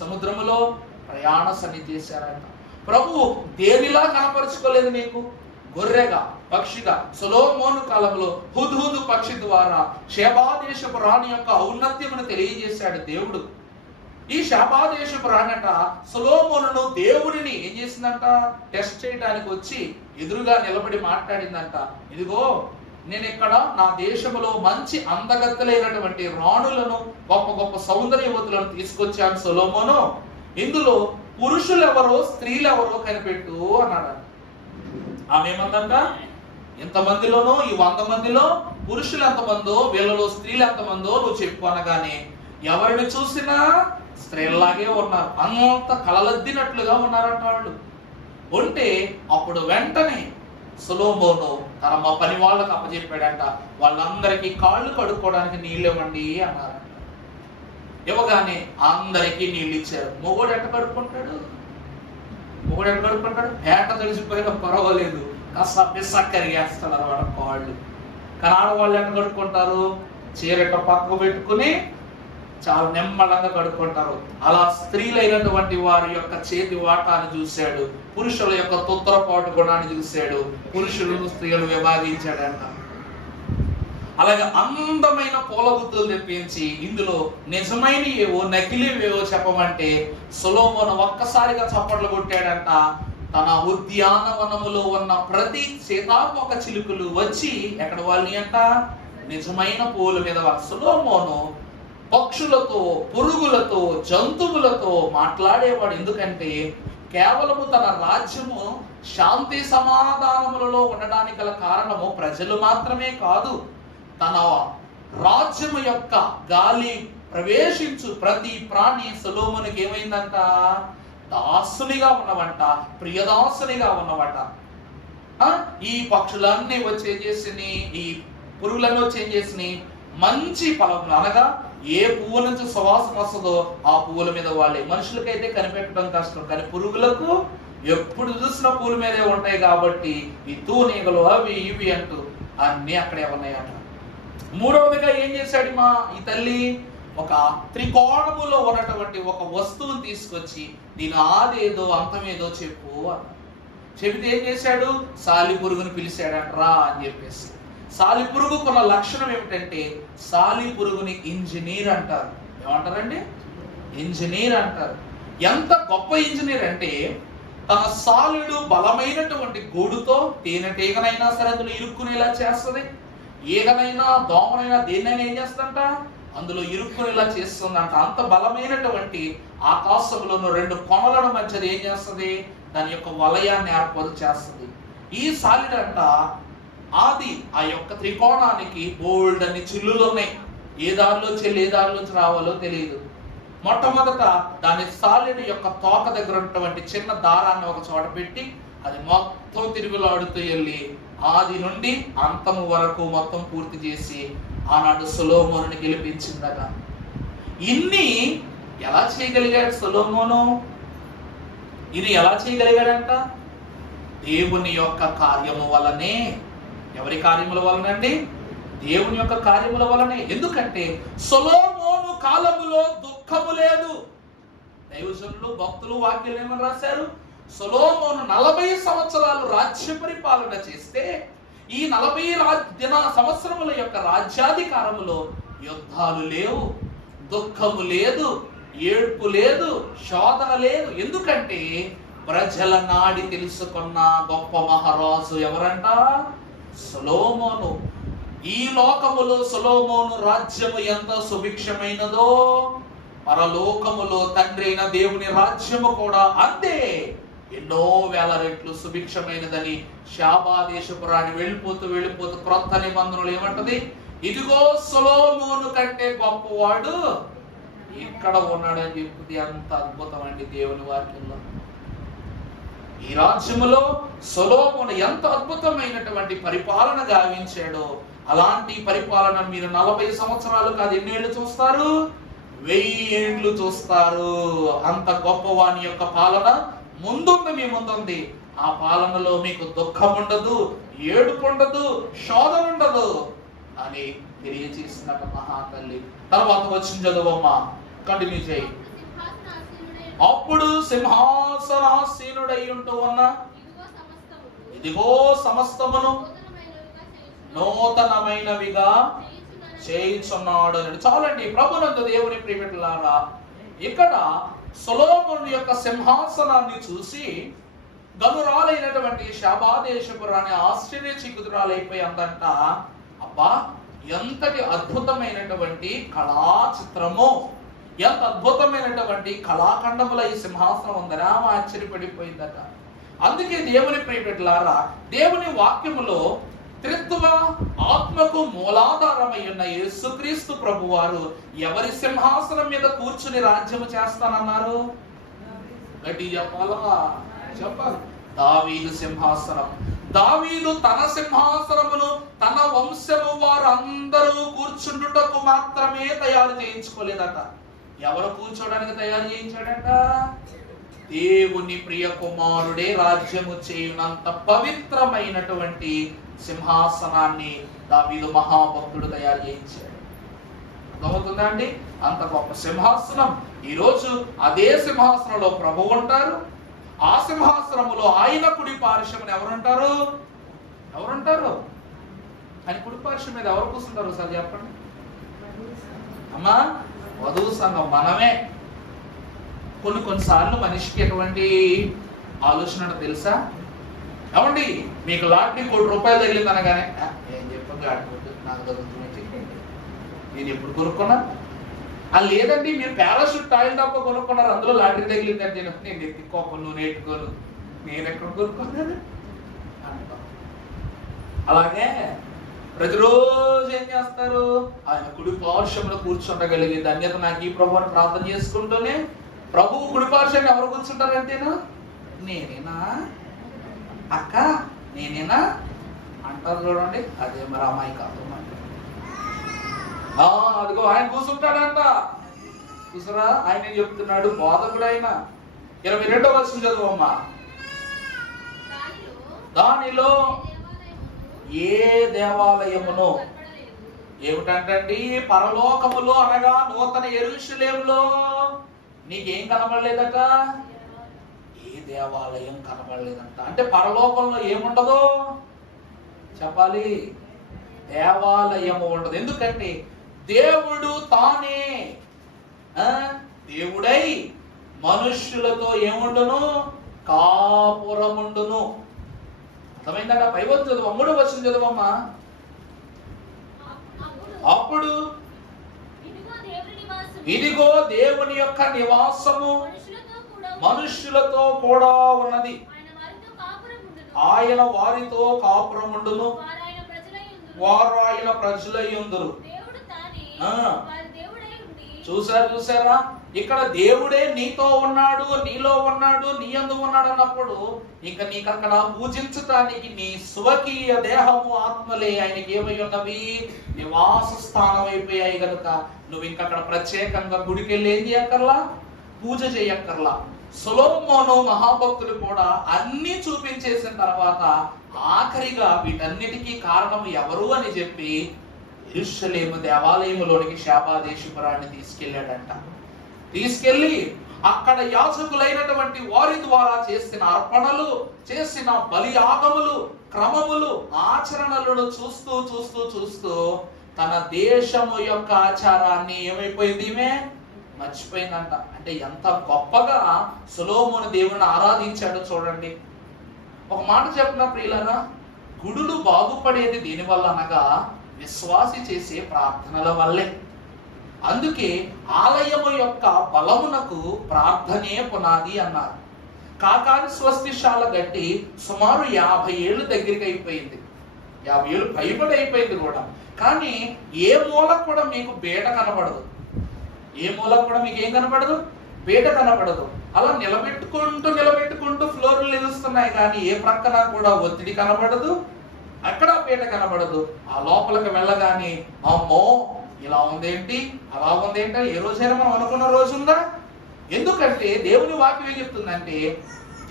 సముద్రములో ప్రయాణ సన్నిధి చేశారంట. ప్రభు దేనిలా కనపరుచుకోలేదు నీకు? గొర్రెగా, పక్షిగా. సొలొమోను కాలంలో హుద్హుదు పక్షి ద్వారా షేబాదేశపు రాణి యొక్క ఔన్నత్యమును తెలియజేశాడు దేవుడు. ఈ షేబాదేశపు రాణట సొలొమోనును దేవుడిని ఏం చేసిందంట? టెస్ట్ చేయడానికి వచ్చి ఎదురుగా నిలబడి మాట్లాడిందంట. ఇదిగో నేను ఇక్కడ నా దేశంలో మంచి అందగత్తెలైనటువంటి రాణులను గొప్ప గొప్ప సౌందర్యవతులను తీసుకొచ్చాను సొలొమోను. ఇందులో పురుషులు ఎవరో స్త్రీలు ఎవరో కనిపెట్టు అన్నాడు. ఆమె ఏమందంట? ఇంతమందిలోనూ ఈ 100 మందిలో పురుషులు ఎంతమందో వీళ్ళలో స్త్రీలు ఎంతమందో నువ్వు చెప్పు అనగానే ఎవరిని చూసినా స్త్రీలాగే ఉన్నారు. అంత కలలద్దినట్లుగా ఉన్నారంట వాళ్ళు. ఉంటే అప్పుడు వెంటనే సొలొమోను తన పని వాళ్ళకు అప్పచెప్పాడంట. వాళ్ళందరికీ కాళ్ళు కడుక్కోవడానికి నీళ్ళు ఇవ్వండి అన్నారంట. ఇవ్వగానే అందరికీ నీళ్ళు ఇచ్చారు. మొగోడు ఎట్ట కడుక్కుంటాడు? పేట తడిసిపోయినా పర్వాలేదు, కాస్త పిసక్కరిగేస్తాడు అన్నమాట కాళ్ళు. కానీ ఆడవాళ్ళు ఎట్ట కడుక్కుంటారు? చీరట పక్కకు పెట్టుకుని చాలా నెమ్మదంగా కడుక్కుంటారు. అలా స్త్రీలైనటువంటి వారి యొక్క చేతి వాటాన్ని చూశాడు. పురుషుల యొక్క తొత్తరపాటు గుణాన్ని చూశాడు. పురుషులను స్త్రీలను విభాగించాడంట. అలాగే అందమైన పూలగుత్తులు తెప్పించి ఇందులో నిజమైన ఏవో నకిలీవేవో చెప్పమంటే సొలొమోను ఒక్కసారిగా చప్పట్లు కొట్టాడంట. తన ఉద్యానవనములో ఉన్న ప్రతి సీతాకోక చిలుకలు వచ్చి ఎక్కడ వాళ్ళని అంట? నిజమైన పూల మీద. సొలొమోను పక్షులతో, పురుగులతో, జంతువులతో మాట్లాడేవాడు. ఎందుకంటే కేవలము తన రాజ్యము శాంతి సమాధానములలో ఉండడానికి గల కారణము ప్రజలు మాత్రమే కాదు, తన రాజ్యము యొక్క గాలి ప్రవేశించు ప్రతి ప్రాణి సొలొమోనుకి ఏమైందంట? దాసునిగా ఉన్నవంట, ప్రియదాసునిగా ఉన్నవట. ఈ పక్షులన్నీ వచ్చి చేసి, ఈ పురుగులన్నీ వచ్చి చేసి మంచి ఫలములు అనగా ఏ పువ్వు నుంచి సువాసన వస్తుందో ఆ పువ్వుల మీద వాళ్ళే. మనుషులకైతే కనిపెట్టడం కష్టం, కానీ పురుగులకు ఎప్పుడు చూసిన పూల మీదే ఉంటాయి కాబట్టి ఈ తూనీగలు అవి ఇవి అంటూ అన్ని అక్కడే ఉన్నాయట. మూడవదిగా ఏం చేశాడు ఈ తల్లి? ఒక త్రికోణములో ఉన్నటువంటి ఒక వస్తువుని తీసుకొచ్చి దీని ఆదేదో అంతమేదో చెప్పు అన్న. చెబితే ఏం చేశాడు? సాలిపురుగుని పిలిచాడంట రా అని చెప్పేసి. సాలిపురుగుకున్న లక్షణం ఏమిటంటే సాలిపురుగుని ఇంజనీర్ అంటారు. ఏమంటారండి? ఇంజనీర్ అంటారు. ఎంత గొప్ప ఇంజనీర్ అంటే తన సాలుడు బలమైనటువంటి గూడుతో తేనెటీగనైనా సరే అందులో ఇరుక్కునేలా చేస్తుంది. ఏగనైనా దోమనైనా దేన్నైనా ఏం చేస్తుందంట? అందులో ఇరుక్కునేలా చేస్తుందంట. అంత బలమైనటువంటి ఆకాశంలోనూ 2 కొనల మధ్య ఏం చేస్తుంది? దాని యొక్క వలయాన్ని ఏర్పాటు చేస్తుంది. ఈ సాలిడంట ఆది ఆ యొక్క త్రికోణానికి బోల్డ్ అని చిల్లులు ఉన్నాయి. ఏ దారిలో చెల్లి ఏ దారిలోంచి రావాలో తెలియదు. మొట్టమొదట దాని సాలిడ్ యొక్క తోక దగ్గర ఉన్నటువంటి చిన్న దారాన్ని ఒక చోట పెట్టి అది మొత్తం తిరుగులాడుతూ వెళ్ళి ఆది నుండి అంతము వరకు మొత్తం పూర్తి చేసి ఆనాడు సొలొమోనుని గెలిపించిందట. ఇన్ని ఎలా చేయగలిగాడు సొలొమోను? ఈయన ఎలా చేయగలిగాడంట? దేవుని యొక్క కార్యము వలనే. ఎవరి కార్యముల వలనండి? దేవుని యొక్క కార్యముల వలనే. ఎందుకంటే సొలొమోను కాలములో దుఃఖము లేదు. దైవజనులు, భక్తులు వాక్యం ఏమని రాశారు? సొలొమోను 40 సంవత్సరాలు రాజ్య పరిపాలన చేస్తే ఈ 40 సంవత్సరముల యొక్క రాజ్యాధికారములో యుద్ధాలు లేవు, దుఃఖము లేదు, ఏడ్పు లేదు, శోధన లేదు. ఎందుకంటే ప్రజల నాడి తెలుసుకున్న గొప్ప మహారాజు ఎవరంట? సొలొమోను. ఈ లోకములో సొలొమోను రాజ్యము ఎంత సుభిక్షమైనదో పరలోకములో తండ్రి అయిన దేవుని రాజ్యము కూడా అంతే ఎన్నో వేల రెట్లు సుభిక్షమైనదని శాబాదేశపురాన్ని వెళ్ళిపోతూ క్రొత్త నిబంధనలు ఏమంటది? ఇదిగో సొలొమోను కంటే గొప్పవాడు ఇక్కడ ఉన్నాడని చెప్తుంది. అంత అద్భుతం అండి దేవుని వాక్యంలో. ఈ రాజ్యములో సొలొమోను ఎంత అద్భుతమైనటువంటి పరిపాలన గావించాడో అలాంటి పరిపాలన మీరు 40 సంవత్సరాలు కాదు, ఎన్నేళ్ళు చూస్తారు? 1000 ఏండ్లు చూస్తారు. అంత గొప్పవాని యొక్క పాలన ముందుంది, మీ ముందుంది. ఆ పాలనలో మీకు దుఃఖం ఉండదు, ఏడుపు ఉండదు, శోధన ఉండదు అని తెలియజేసినట్టు మహాతల్లి. తర్వాత వచ్చిన చదువమ్మా, కంటిన్యూ చేయి. అప్పుడు సింహాసనాసీనుడై ఉంటూ ఉన్న ఇదిగో సమస్తమును నూతనమైనవిగా చేయుచున్నాడు. చాలండి ప్రభునందు దేవుని ప్రియమిత్రులారా, ఇక్కడ సొలొమోను యొక్క సింహాసనాన్ని చూసి గనురాలైనటువంటి శాబాదేశపురాణి ఆశ్చర్యచకితురాలైపోయి అందంట, అబ్బా ఎంతటి అద్భుతమైనటువంటి కళా చిత్రము, ఎంత అద్భుతమైనటువంటి కళాఖండముల ఈ సింహాసనం ఉందని ఆమె ఆశ్చర్యపడిపోయిందట. అందుకే దేవుని ప్రియమిత్రులారా, దేవుని వాక్యములో త్రిత్వ ఆత్మకు మూలాధారమై ఉన్న యేసుక్రీస్తు ప్రభువారు ఎవరి సింహాసనం మీద కూర్చుని రాజ్యము చేస్తానన్నారు? గట్టి చెప్పాలా? చెప్పాలి. దావీదు సింహాసనం. దావీదు తన సింహాసనమును తన వంశము వారందరూ కూర్చుండుటకు మాత్రమే తయారు చేయించుకోలేదట. ఎవరు కూర్చోడానికి తయారు చేయించాడట? దేవుని ప్రియ కుమారుడే రాజ్యము చేయునంత పవిత్రమైనటువంటి సింహాసనాన్ని దావీదు మహాభక్తుడు తయారు చేయించాడు. అర్థమవుతుందా అండి? అంత గొప్ప సింహాసనం. ఈరోజు అదే సింహాసనంలో ప్రభువు ఉంటారు. ఆ సింహాసనములో ఆయన కుడి పార్శ్వమున ఎవరుంటారు? ఆయన కుడి పార్శ్వం మీద ఎవరు కూర్చుంటారు సార్ చెప్పండి అమ్మా? వధువు సంఘం, మనమే. కొన్నిసార్లు మనిషికి ఎటువంటి ఆలోచన తెలుసా? ఏమండి మీకు లాటరీ ₹1 కోటి తగిలింది అనగానే ఏం చెప్పండి, నాకు తగ్గుతుంది, నేను ఎప్పుడు కొనుక్కున్నా? అది లేదండి మీరు పారాషూట్ ఆయిల్ డబ్బా కొనుక్కున్నారు, అందులో లాటరీ తగిలింది అంటే నేను ఎత్తుకోను, నువ్వు నేర్చుకోను, నేను ఎక్కడ కొనుక్కున్నాను అంటాం. అలాగే ప్రతిరోజు ఏం చేస్తారు? ఆయన కుడి పార్శ్వంలో కూర్చుండగలిగే ధన్యత నాకు ఈ ప్రభువుని ప్రార్థన చేసుకుంటూనే, ప్రభువు కుడి పార్శ్వంలో ఎవరు కూర్చుంటారంటేనా? నేనేనా అక్క, నేనేనా అంటారు చూడండి. అదే మరి అమ్మాయి కాదు, అదిగో ఆయన కూర్చుంటాడంట. చూసారా, ఆయన ఏం చెప్తున్నాడు? బోధకుడు ఆయన. 22వ వచనం చదువమ్మా. దానిలో ఏ దేవాలయమును, ఏమిటంటండి? పరలోకములో అనగా నూతన యెరూషలేములో నీకేం కనబడలేదట? ఏ దేవాలయం కనబడలేదంట. అంటే పరలోకంలో ఏముండదు చెప్పాలి? దేవాలయము ఉండదు. ఎందుకంటే దేవుడు తానే దేవుడై మనుష్యులతో ఏముండును? కాపురముండును. అర్థమైందట? పైవద్దు చదువు, 3వ వచనం చదువమ్మా. అప్పుడు ఇదిగో దేవుని యొక్క నివాసము మనుష్యులతో కూడా ఉన్నది, ఆయన వారితో కాపురముండును, వారు ఆయన ప్రజలై ఉందురు. చూసారా ఇక్కడ దేవుడే నీతో ఉన్నాడు, నీలో ఉన్నాడు, నీ యందు ఉన్నాడు అన్నప్పుడు ఇంకా నీకు అక్కడ పూజించటానికి నీ స్వకీయ దేహము ఆత్మలే ఆయనకి ఏమై ఉన్నవి, నివాస స్థానం అయిపోయాయి కనుక నువ్వు ఇంకా అక్కడ ప్రత్యేకంగా గుడికి వెళ్ళి ఏం చేయక్కర్లా, పూజ చేయక్కర్లా. సొలొమోను మహాభక్తుడు కూడా అన్ని చూపించేసిన తర్వాత ఆఖరిగా వీటన్నిటికీ కారణం ఎవరు అని చెప్పి యెరూషలేము దేవాలయములోనికి శాపాదేశపురాన్ని తీసుకెళ్ళాడంట. తీసుకెళ్లి అక్కడ యాజకులైనటువంటి వారి ద్వారా చేసిన అర్పణలు, చేసిన బలియాగములు, క్రమములు, ఆచరణలను చూస్తూ చూస్తూ చూస్తూ తన దేశము యొక్క ఆచారాన్ని ఏమైపోయింది ఈమె మర్చిపోయిందంట. అంటే ఎంత గొప్పగా సొలొమోను దేవుని ఆరాధించాడో చూడండి. ఒక మాట చెప్పిన ప్రియులరా, గుడులు బాగుపడేది దీనివల్ల అనగా విశ్వాసి చేసే ప్రార్థనల వల్లే. అందుకే ఆలయము యొక్క బలమునకు ప్రార్థనే పునాది అన్నారు. కాకాని స్వస్తిశాల గట్టి సుమారు 50 ఏళ్ళు దగ్గరికి అయిపోయింది, 50 ఏళ్ళు పైబడి అయిపోయింది కూడా. కానీ ఏ మూల కూడా మీకు బేట కనబడదు, ఏ మూల కూడా మీకు ఏం కనబడదు, బేట కనబడదు. అలా నిలబెట్టుకుంటూ ఫ్లోర్లు నిలుస్తున్నాయి కానీ ఏ ప్రక్కన కూడా ఒత్తిడి కనబడదు, అక్కడ బేట కనబడదు. ఆ లోపలికి వెళ్ళగానే అమ్మో ఇలా ఉందేంటి, అలా ఉందేంటి, ఏ రోజైనా మనం అనుకున్న రోజు ఉందా? ఎందుకంటే దేవుని వాక్యం ఏం చెప్తుందంటే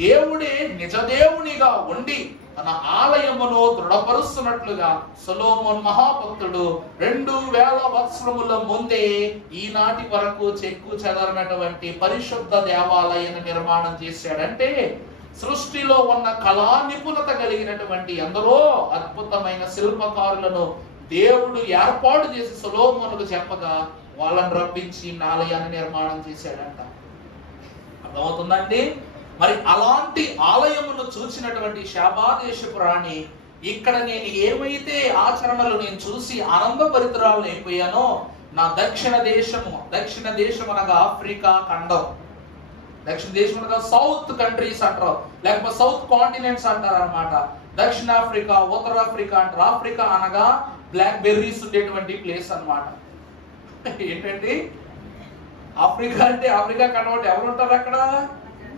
దేవుడే నిజదేవునిగా ఉండి తన ఆలయమును దృఢపరుస్తున్నట్లుగా సొలొమోను మహాభక్తుడు 2000 సంవత్సరముల ముందే ఈనాటి వరకు చెక్కు చెదరనటువంటి పరిశుద్ధ దేవాలయాన్ని నిర్మాణం చేశాడంటే సృష్టిలో ఉన్న కళా నిపుణత కలిగినటువంటి ఎందరో అద్భుతమైన శిల్పకారులను దేవుడు ఏర్పాటు చేసి సొలొమోనుకు చెప్పగా వాళ్ళని రప్పించి ఆలయాన్ని నిర్మాణం చేశాడంట. అర్థమవుతుందండి? మరి అలాంటి ఆలయమును చూసినటువంటి శాపాదేశపు రాణి ఇక్కడ నేను ఏమైతే ఆచరణలు నేను చూసి ఆనందభరితురాలను అయిపోయానో నా దక్షిణ దేశం అనగా ఆఫ్రికా ఖండం, దక్షిణ దేశం అనగా సౌత్ కంట్రీస్ అంటారు, లేకపోతే సౌత్ కాంటినెంట్స్ అంటారు అనమాట. దక్షిణాఫ్రికా, ఉత్తరాఫ్రికా అంటారు. ఆఫ్రికా అనగా బ్లాక్ బెర్రీస్ ఉండేటువంటి ప్లేస్ అన్నమాట. ఏంటండి ఆఫ్రికా అంటే? ఆఫ్రికా ఖండం ఎవరు ఉంటారు అక్కడ?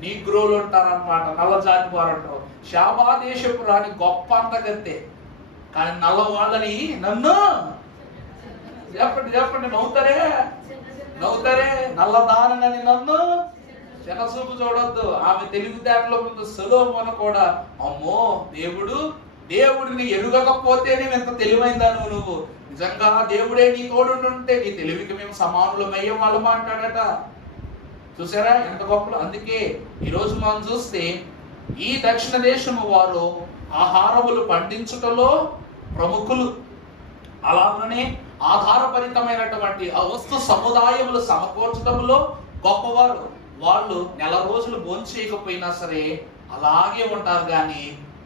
నీగ్రోలు ఉంటారు అనమాట, నల్ల జాతి వారు అంటారు. శాపాదేశపు రాణి గొప్ప అందగత్తే, కానీ నల్ల వాళ్ళని నన్ను చెప్పండి నవ్వుతారే నల్లదానని నన్ను చిన్నచూపు చూడొద్దు. ఆమె తెలివితేటలో ముందు సొలొమోను కూడా అమ్మో దేవుడిని ఎరుగకపోతేనే ఎంత తెలివైందా నువ్వు, నిజంగా దేవుడే నీ తోడుంటే నీ తెలివికి మేము సమానులమయ్యే వాళ్ళు మాట్లాడట. చూసారా ఎంత గొప్పలు. అందుకే ఈరోజు మనం చూస్తే ఈ దక్షిణ దేశము వారు ఆహారములు పండించుటలో ప్రముఖులు, అలాగనే ఆధారభరితమైనటువంటి ఆ వస్తు సముదాయములు సమకూర్చడంలో గొప్పవారు. వాళ్ళు నెల రోజులు భోంచేయకపోయినా సరే అలాగే ఉంటారు కానీ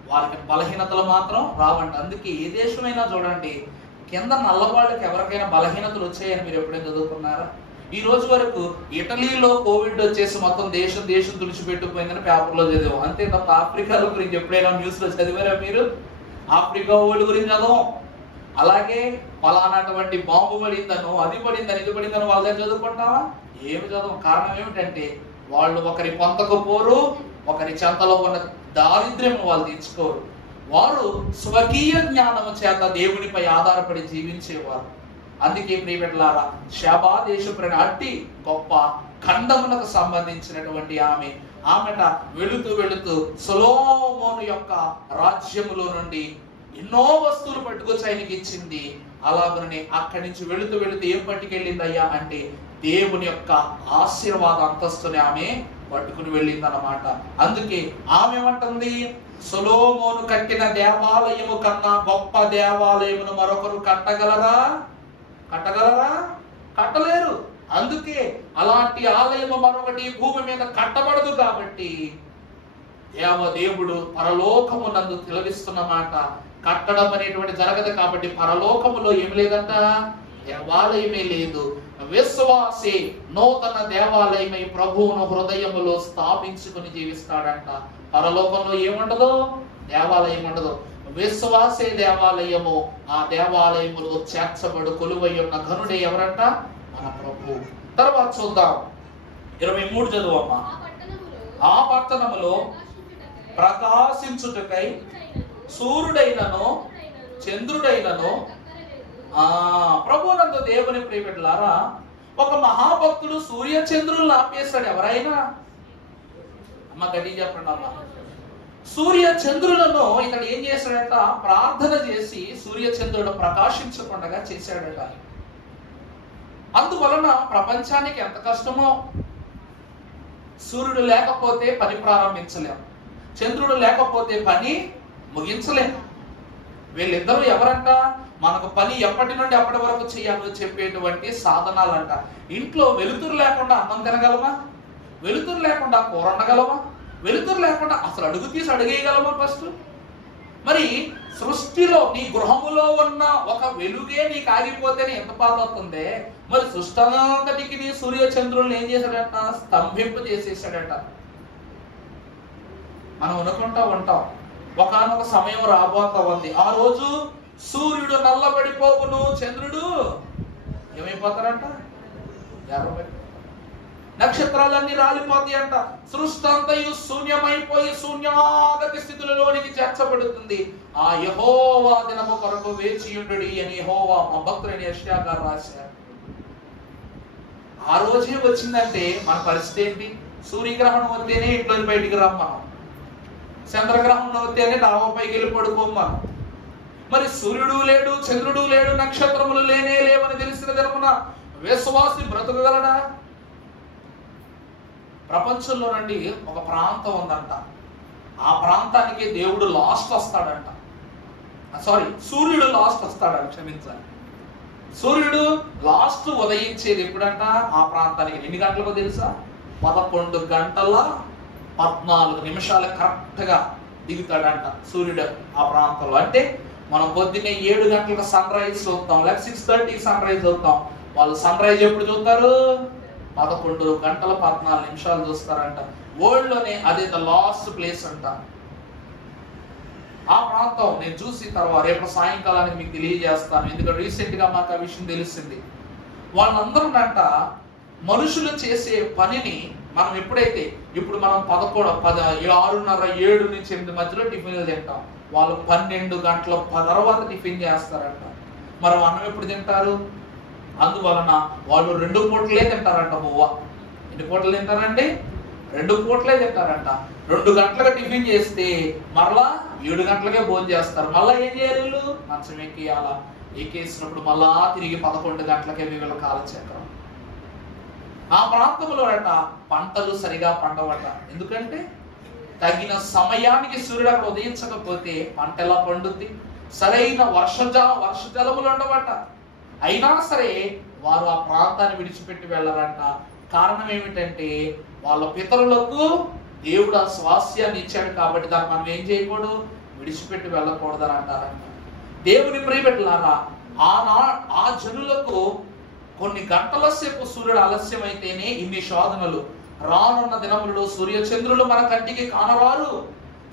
వారికి బలహీనతలు మాత్రం రావండి. అందుకే ఏ దేశమైనా చూడండి, కింద నల్లవాళ్ళకి ఎవరికైనా బలహీనతలు వచ్చాయని మీరు ఎప్పుడైనా చదువుకున్నారా? ఈ రోజు వరకు ఇటలీలో కోవిడ్ వచ్చేసి మొత్తం దేశం తుడిచిపెట్టుకుపోయిందని పేపర్లో చదివాం, అంతే తప్ప ఆఫ్రికాల గురించి ఎప్పుడైనా న్యూస్ లో చదివారా మీరు? ఆఫ్రికా వాళ్ళ గురించి చదవం. అలాగే పలానాటువంటి బాంబు పడిందను, అది పడిందని, ఇది పడిందని వాళ్ళ దగ్గర చదువుకుంటావా? ఏమి చదవం. కారణం ఏమిటంటే వాళ్ళు ఒకరి పొంతకు పోరు, ఒకరి చెంతలో ఉన్న దారిద్ర్యం వాళ్ళు తీర్చుకోరు. వారు స్వకీయ జ్ఞానము చేత దేవునిపై ఆధారపడి జీవించేవారు. అందుకే ప్రియబిడ్డలారా, శాపాదేశపు అట్టి గొప్ప ఖండమునకు సంబంధించినటువంటి ఆమెట వెళుతూ సొలొమోను యొక్క రాజ్యములో నుండి ఎన్నో వస్తువులు పట్టుకొచ్చి ఆయనకి ఇచ్చింది. అలాగనే అక్కడి నుంచి వెళుతూ ఏం పట్టుకెళ్ళిందయ్యా అంటే దేవుని యొక్క ఆశీర్వాద అంతస్తుని ఆమె పట్టుకుని వెళ్ళింది అన్నమాట. అందుకే ఆమె ఏమంటుంది, సొలొమోను కట్టిన దేవాలయము కన్నా గొప్ప దేవాలయమును మరొకరు కట్టగలరా? కట్టలేరు. అందుకే అలాంటి ఆలయము మరొకటి భూమి మీద కట్టబడదు. కాబట్టి దేవుడు పరలోకమునందు తిలవిస్తున్న మాట, కట్టడం అనేటువంటి జరగదు. కాబట్టి పరలోకములో ఏమి లేదంట, దేవాలయమే లేదు. విశ్వాసే నూతన దేవాలయమై ప్రభువును హృదయములో స్థాపించుకుని జీవిస్తాడంట. పరలోకంలో ఏముండదు, దేవాలయం ఉండదు. విశ్వాసే దేవాలయము. ఆ దేవాలయములో చేర్చబడు కొలువై ఉన్న ఘనుడే ఎవరంట? మన ప్రభు. తర్వాత చూద్దాం 23 చదువమ్మా. ఆ పట్టణములో ప్రకాశించుటకై సూర్యుడైనను చంద్రుడైనను ప్రభునందు దేవుని ప్రియబిడ్డలారా, ఒక మహాభక్తుడు సూర్య చంద్రులను ఆపేశాడు. ఎవరైనా అమ్మ గడి చెప్పండి అమ్మ. సూర్య చంద్రులను ఇతడు ఏం చేశాడట? ప్రార్థన చేసి సూర్య చంద్రుడు ప్రకాశించకుండా చేశాడట. అందువలన ప్రపంచానికి ఎంత కష్టమో. సూర్యుడు లేకపోతే పని ప్రారంభించలేం, చంద్రుడు లేకపోతే పని ముగించలేం. వీళ్ళిద్దరూ ఎవరంట? మనకు పని ఎప్పటి నుండి ఎప్పటి వరకు చేయాలో చెప్పేటువంటి సాధనాలంట. ఇంట్లో వెలుతురు లేకుండా అన్నం తినగలమా? వెలుతురు లేకుండా కూర వండగలమా? వెలుతురు లేకుండా అసలు అడుగు తీసి అడిగేయగలమా? ఫస్ట్ మరి సృష్టిలో నీ గృహములో ఉన్న ఒక వెలుగే నీకు ఆగిపోతేనే ఎంత బాధ అవుతుంది. మరి సృష్టి అంతటికి నీ సూర్య చంద్రులను ఏం చేశాడట? స్తంభింప చేసేసాడట. మనం అనుకుంటా ఉంటాం ఒకానొక సమయం రాబోతా ఉంది, ఆ రోజు సూర్యుడు నల్లబడిపోవును, చంద్రుడు ఏమైపోతారంట? ఎర్రబడి, నక్షత్రాలన్నీ రాలిపోతాయి అంట. సృష్టి అంతయు శూన్యమైపోయి శూన్యాగతి స్థితులలోనికి చేర్చబడుతుంది. ఆ యెహోవా దినము కొరకు వేచియుండుడి అని యెహోవా మా భక్తుడైన యెషయా గారు రాశారు. ఆ రోజే వచ్చిందంటే మన పరిస్థితి ఏంటి? సూర్యగ్రహణం వస్తేనే ఇంట్లో బయటికి రాం మనం, చంద్రగ్రహణం వస్తేనే డాబాపైకి వెళ్ళి పడుకోం మనం. మరి సూర్యుడు లేడు, చంద్రుడు లేడు, నక్షత్రములు లేనే లేవని తెలిసిన దినమున విశ్వాసి బ్రతుకగలడా? ప్రపంచంలో నుండి ఒక ప్రాంతం ఉందంట, ఆ ప్రాంతానికి దేవుడు లాస్ట్ వస్తాడంట. సారీ, సూర్యుడు లాస్ట్ వస్తాడంట, క్షమించాలి. సూర్యుడు లాస్ట్ ఉదయించేది ఎప్పుడంట? ఆ ప్రాంతానికి ఎన్ని గంటలకు తెలుసా? 11 గంటల 14 నిమిషాలు కరెక్ట్ గా దిగుతాడంట సూర్యుడు ఆ ప్రాంతంలో. అంటే మనం పొద్దున్నే 7 గంటలకు సన్ రైజ్ చూస్తాం, లేక 6:30 సన్ రైజ్ చూస్తాం. వాళ్ళు సన్ రైజ్ ఎప్పుడు చూస్తారు? 11 గంటల 14 నిమిషాలు చూస్తారంట. వరల్డ్ లోనే అదే ద లాస్ట్ ప్లేస్ అంట. ఆ ప్రాంతం నేను చూసిన తర్వాత రేపు సాయంకాలానికి మీకు తెలియజేస్తాను, ఎందుకంటే రీసెంట్ గా మాకు ఆ విషయం తెలిసింది. వాళ్ళందరూ అంట మనుషులు చేసే పనిని మనం ఎప్పుడైతే ఇప్పుడు మనం 6:30 7 నుంచి 8 మధ్యలో టిఫిన్లు తింటాం, వాళ్ళు 12 గంటల తర్వాత టిఫిన్ చేస్తారంట. మరి అన్నం ఎప్పుడు తింటారు? అందువలన వాళ్ళు 2 పూటలే తింటారంట. బువ్వ ఎన్ని పూటలు తింటారండి? 2 పూటలే తింటారంట. 2 గంటలకు టిఫిన్ చేస్తే మరలా 7 గంటలకే భోజనం చేస్తారు. మళ్ళా ఏం చేయాలి? వీళ్ళు మంచం ఎక్కియాలా, ఎక్కేసినప్పుడు మళ్ళా తిరిగి 11 గంటలకే వీళ్ళ కాలచక్రం. ఆ ప్రాంతంలో అంట పంటలు సరిగా పండవట. ఎందుకంటే తగిన సమయానికి సూర్యుడు అక్కడ ఉదయించకపోతే పంట ఎలా పండుద్ది? సరైన వర్షజలములు ఉండవట. అయినా సరే వారు ఆ ప్రాంతాన్ని విడిచిపెట్టి వెళ్ళరంట. కారణం ఏమిటంటే వాళ్ళ పితరులకు దేవుడు ఆ స్వాస్యాన్ని ఇచ్చాడు కాబట్టి దాన్ని మనం ఏం చేయకూడదు? విడిచిపెట్టి వెళ్ళకూడదని అంటారంట. దేవుని ప్రియబిడ్డలారా, ఆ జనులకు కొన్ని గంటల సేపు సూర్యుడు ఆలస్యమైతేనే ఇన్ని శోధనలు. రానున్న దినములలో సూర్య చంద్రులు మన కంటికి కానరారు.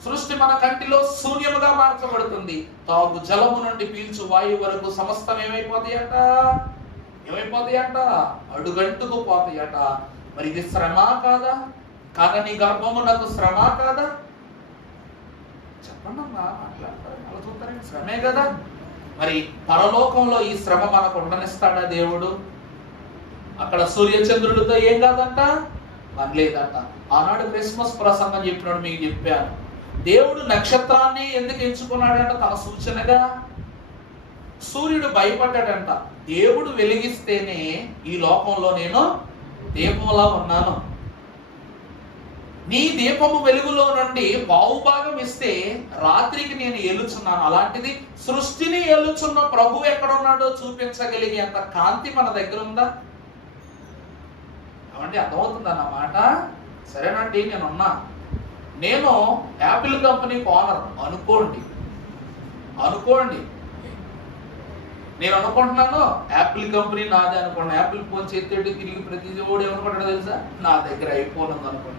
సృష్టి మన కంటిలో శూన్యముగా మార్చబడుతుంది. తాగు జలము నుండి పీల్చు వాయువు వరకు సమస్తం ఏమైపోతాయట? అడుగంటుకు పోతాయట. మరి ఇది శ్రమ కాదా? నీ గర్భమునకు శ్రమ కాదా? చెప్పండి అమ్మా, మాట్లాడతారు అలా చూస్తారండి, శ్రమే కదా. మరి పరలోకంలో ఈ శ్రమ మనకు ఉండనిస్తాడా దేవుడు? అక్కడ సూర్య చంద్రుడితో ఏం కాదంట, పని లేదంట. ఆనాడు క్రిస్మస్ ప్రసంగం చెప్పినాడు, మీకు చెప్పాను. దేవుడు నక్షత్రాన్ని ఎందుకు ఎంచుకున్నాడంట? తన సూచనగా. సూర్యుడు భయపడ్డాడంట, దేవుడు వెలిగిస్తేనే ఈ లోకంలో నేను దీపంలా ఉన్నాను. నీ దీపము వెలుగులో నుండి బాహుభాగం ఇస్తే రాత్రికి నేను ఏలుచున్నాను. అలాంటిది సృష్టిని ఏలుచున్న ప్రభు ఎక్కడ ఉన్నాడో చూపించగలిగే అంత కాంతి మన దగ్గర ఉందా? అంటే అర్థమవుతుంది అన్నమాట. సరేనండి, నేను యాపిల్ కంపెనీ ఓనర్ అనుకోండి. నేను అనుకుంటున్నాను యాపిల్ కంపెనీ నాదే అనుకోండి. యాపిల్ ఫోన్ చేతి తిరిగి ప్రతి ఓడి ఏమనుకుంటాడో తెలుసా? నా దగ్గర ఐఫోన్ ఉంది అనుకోండి.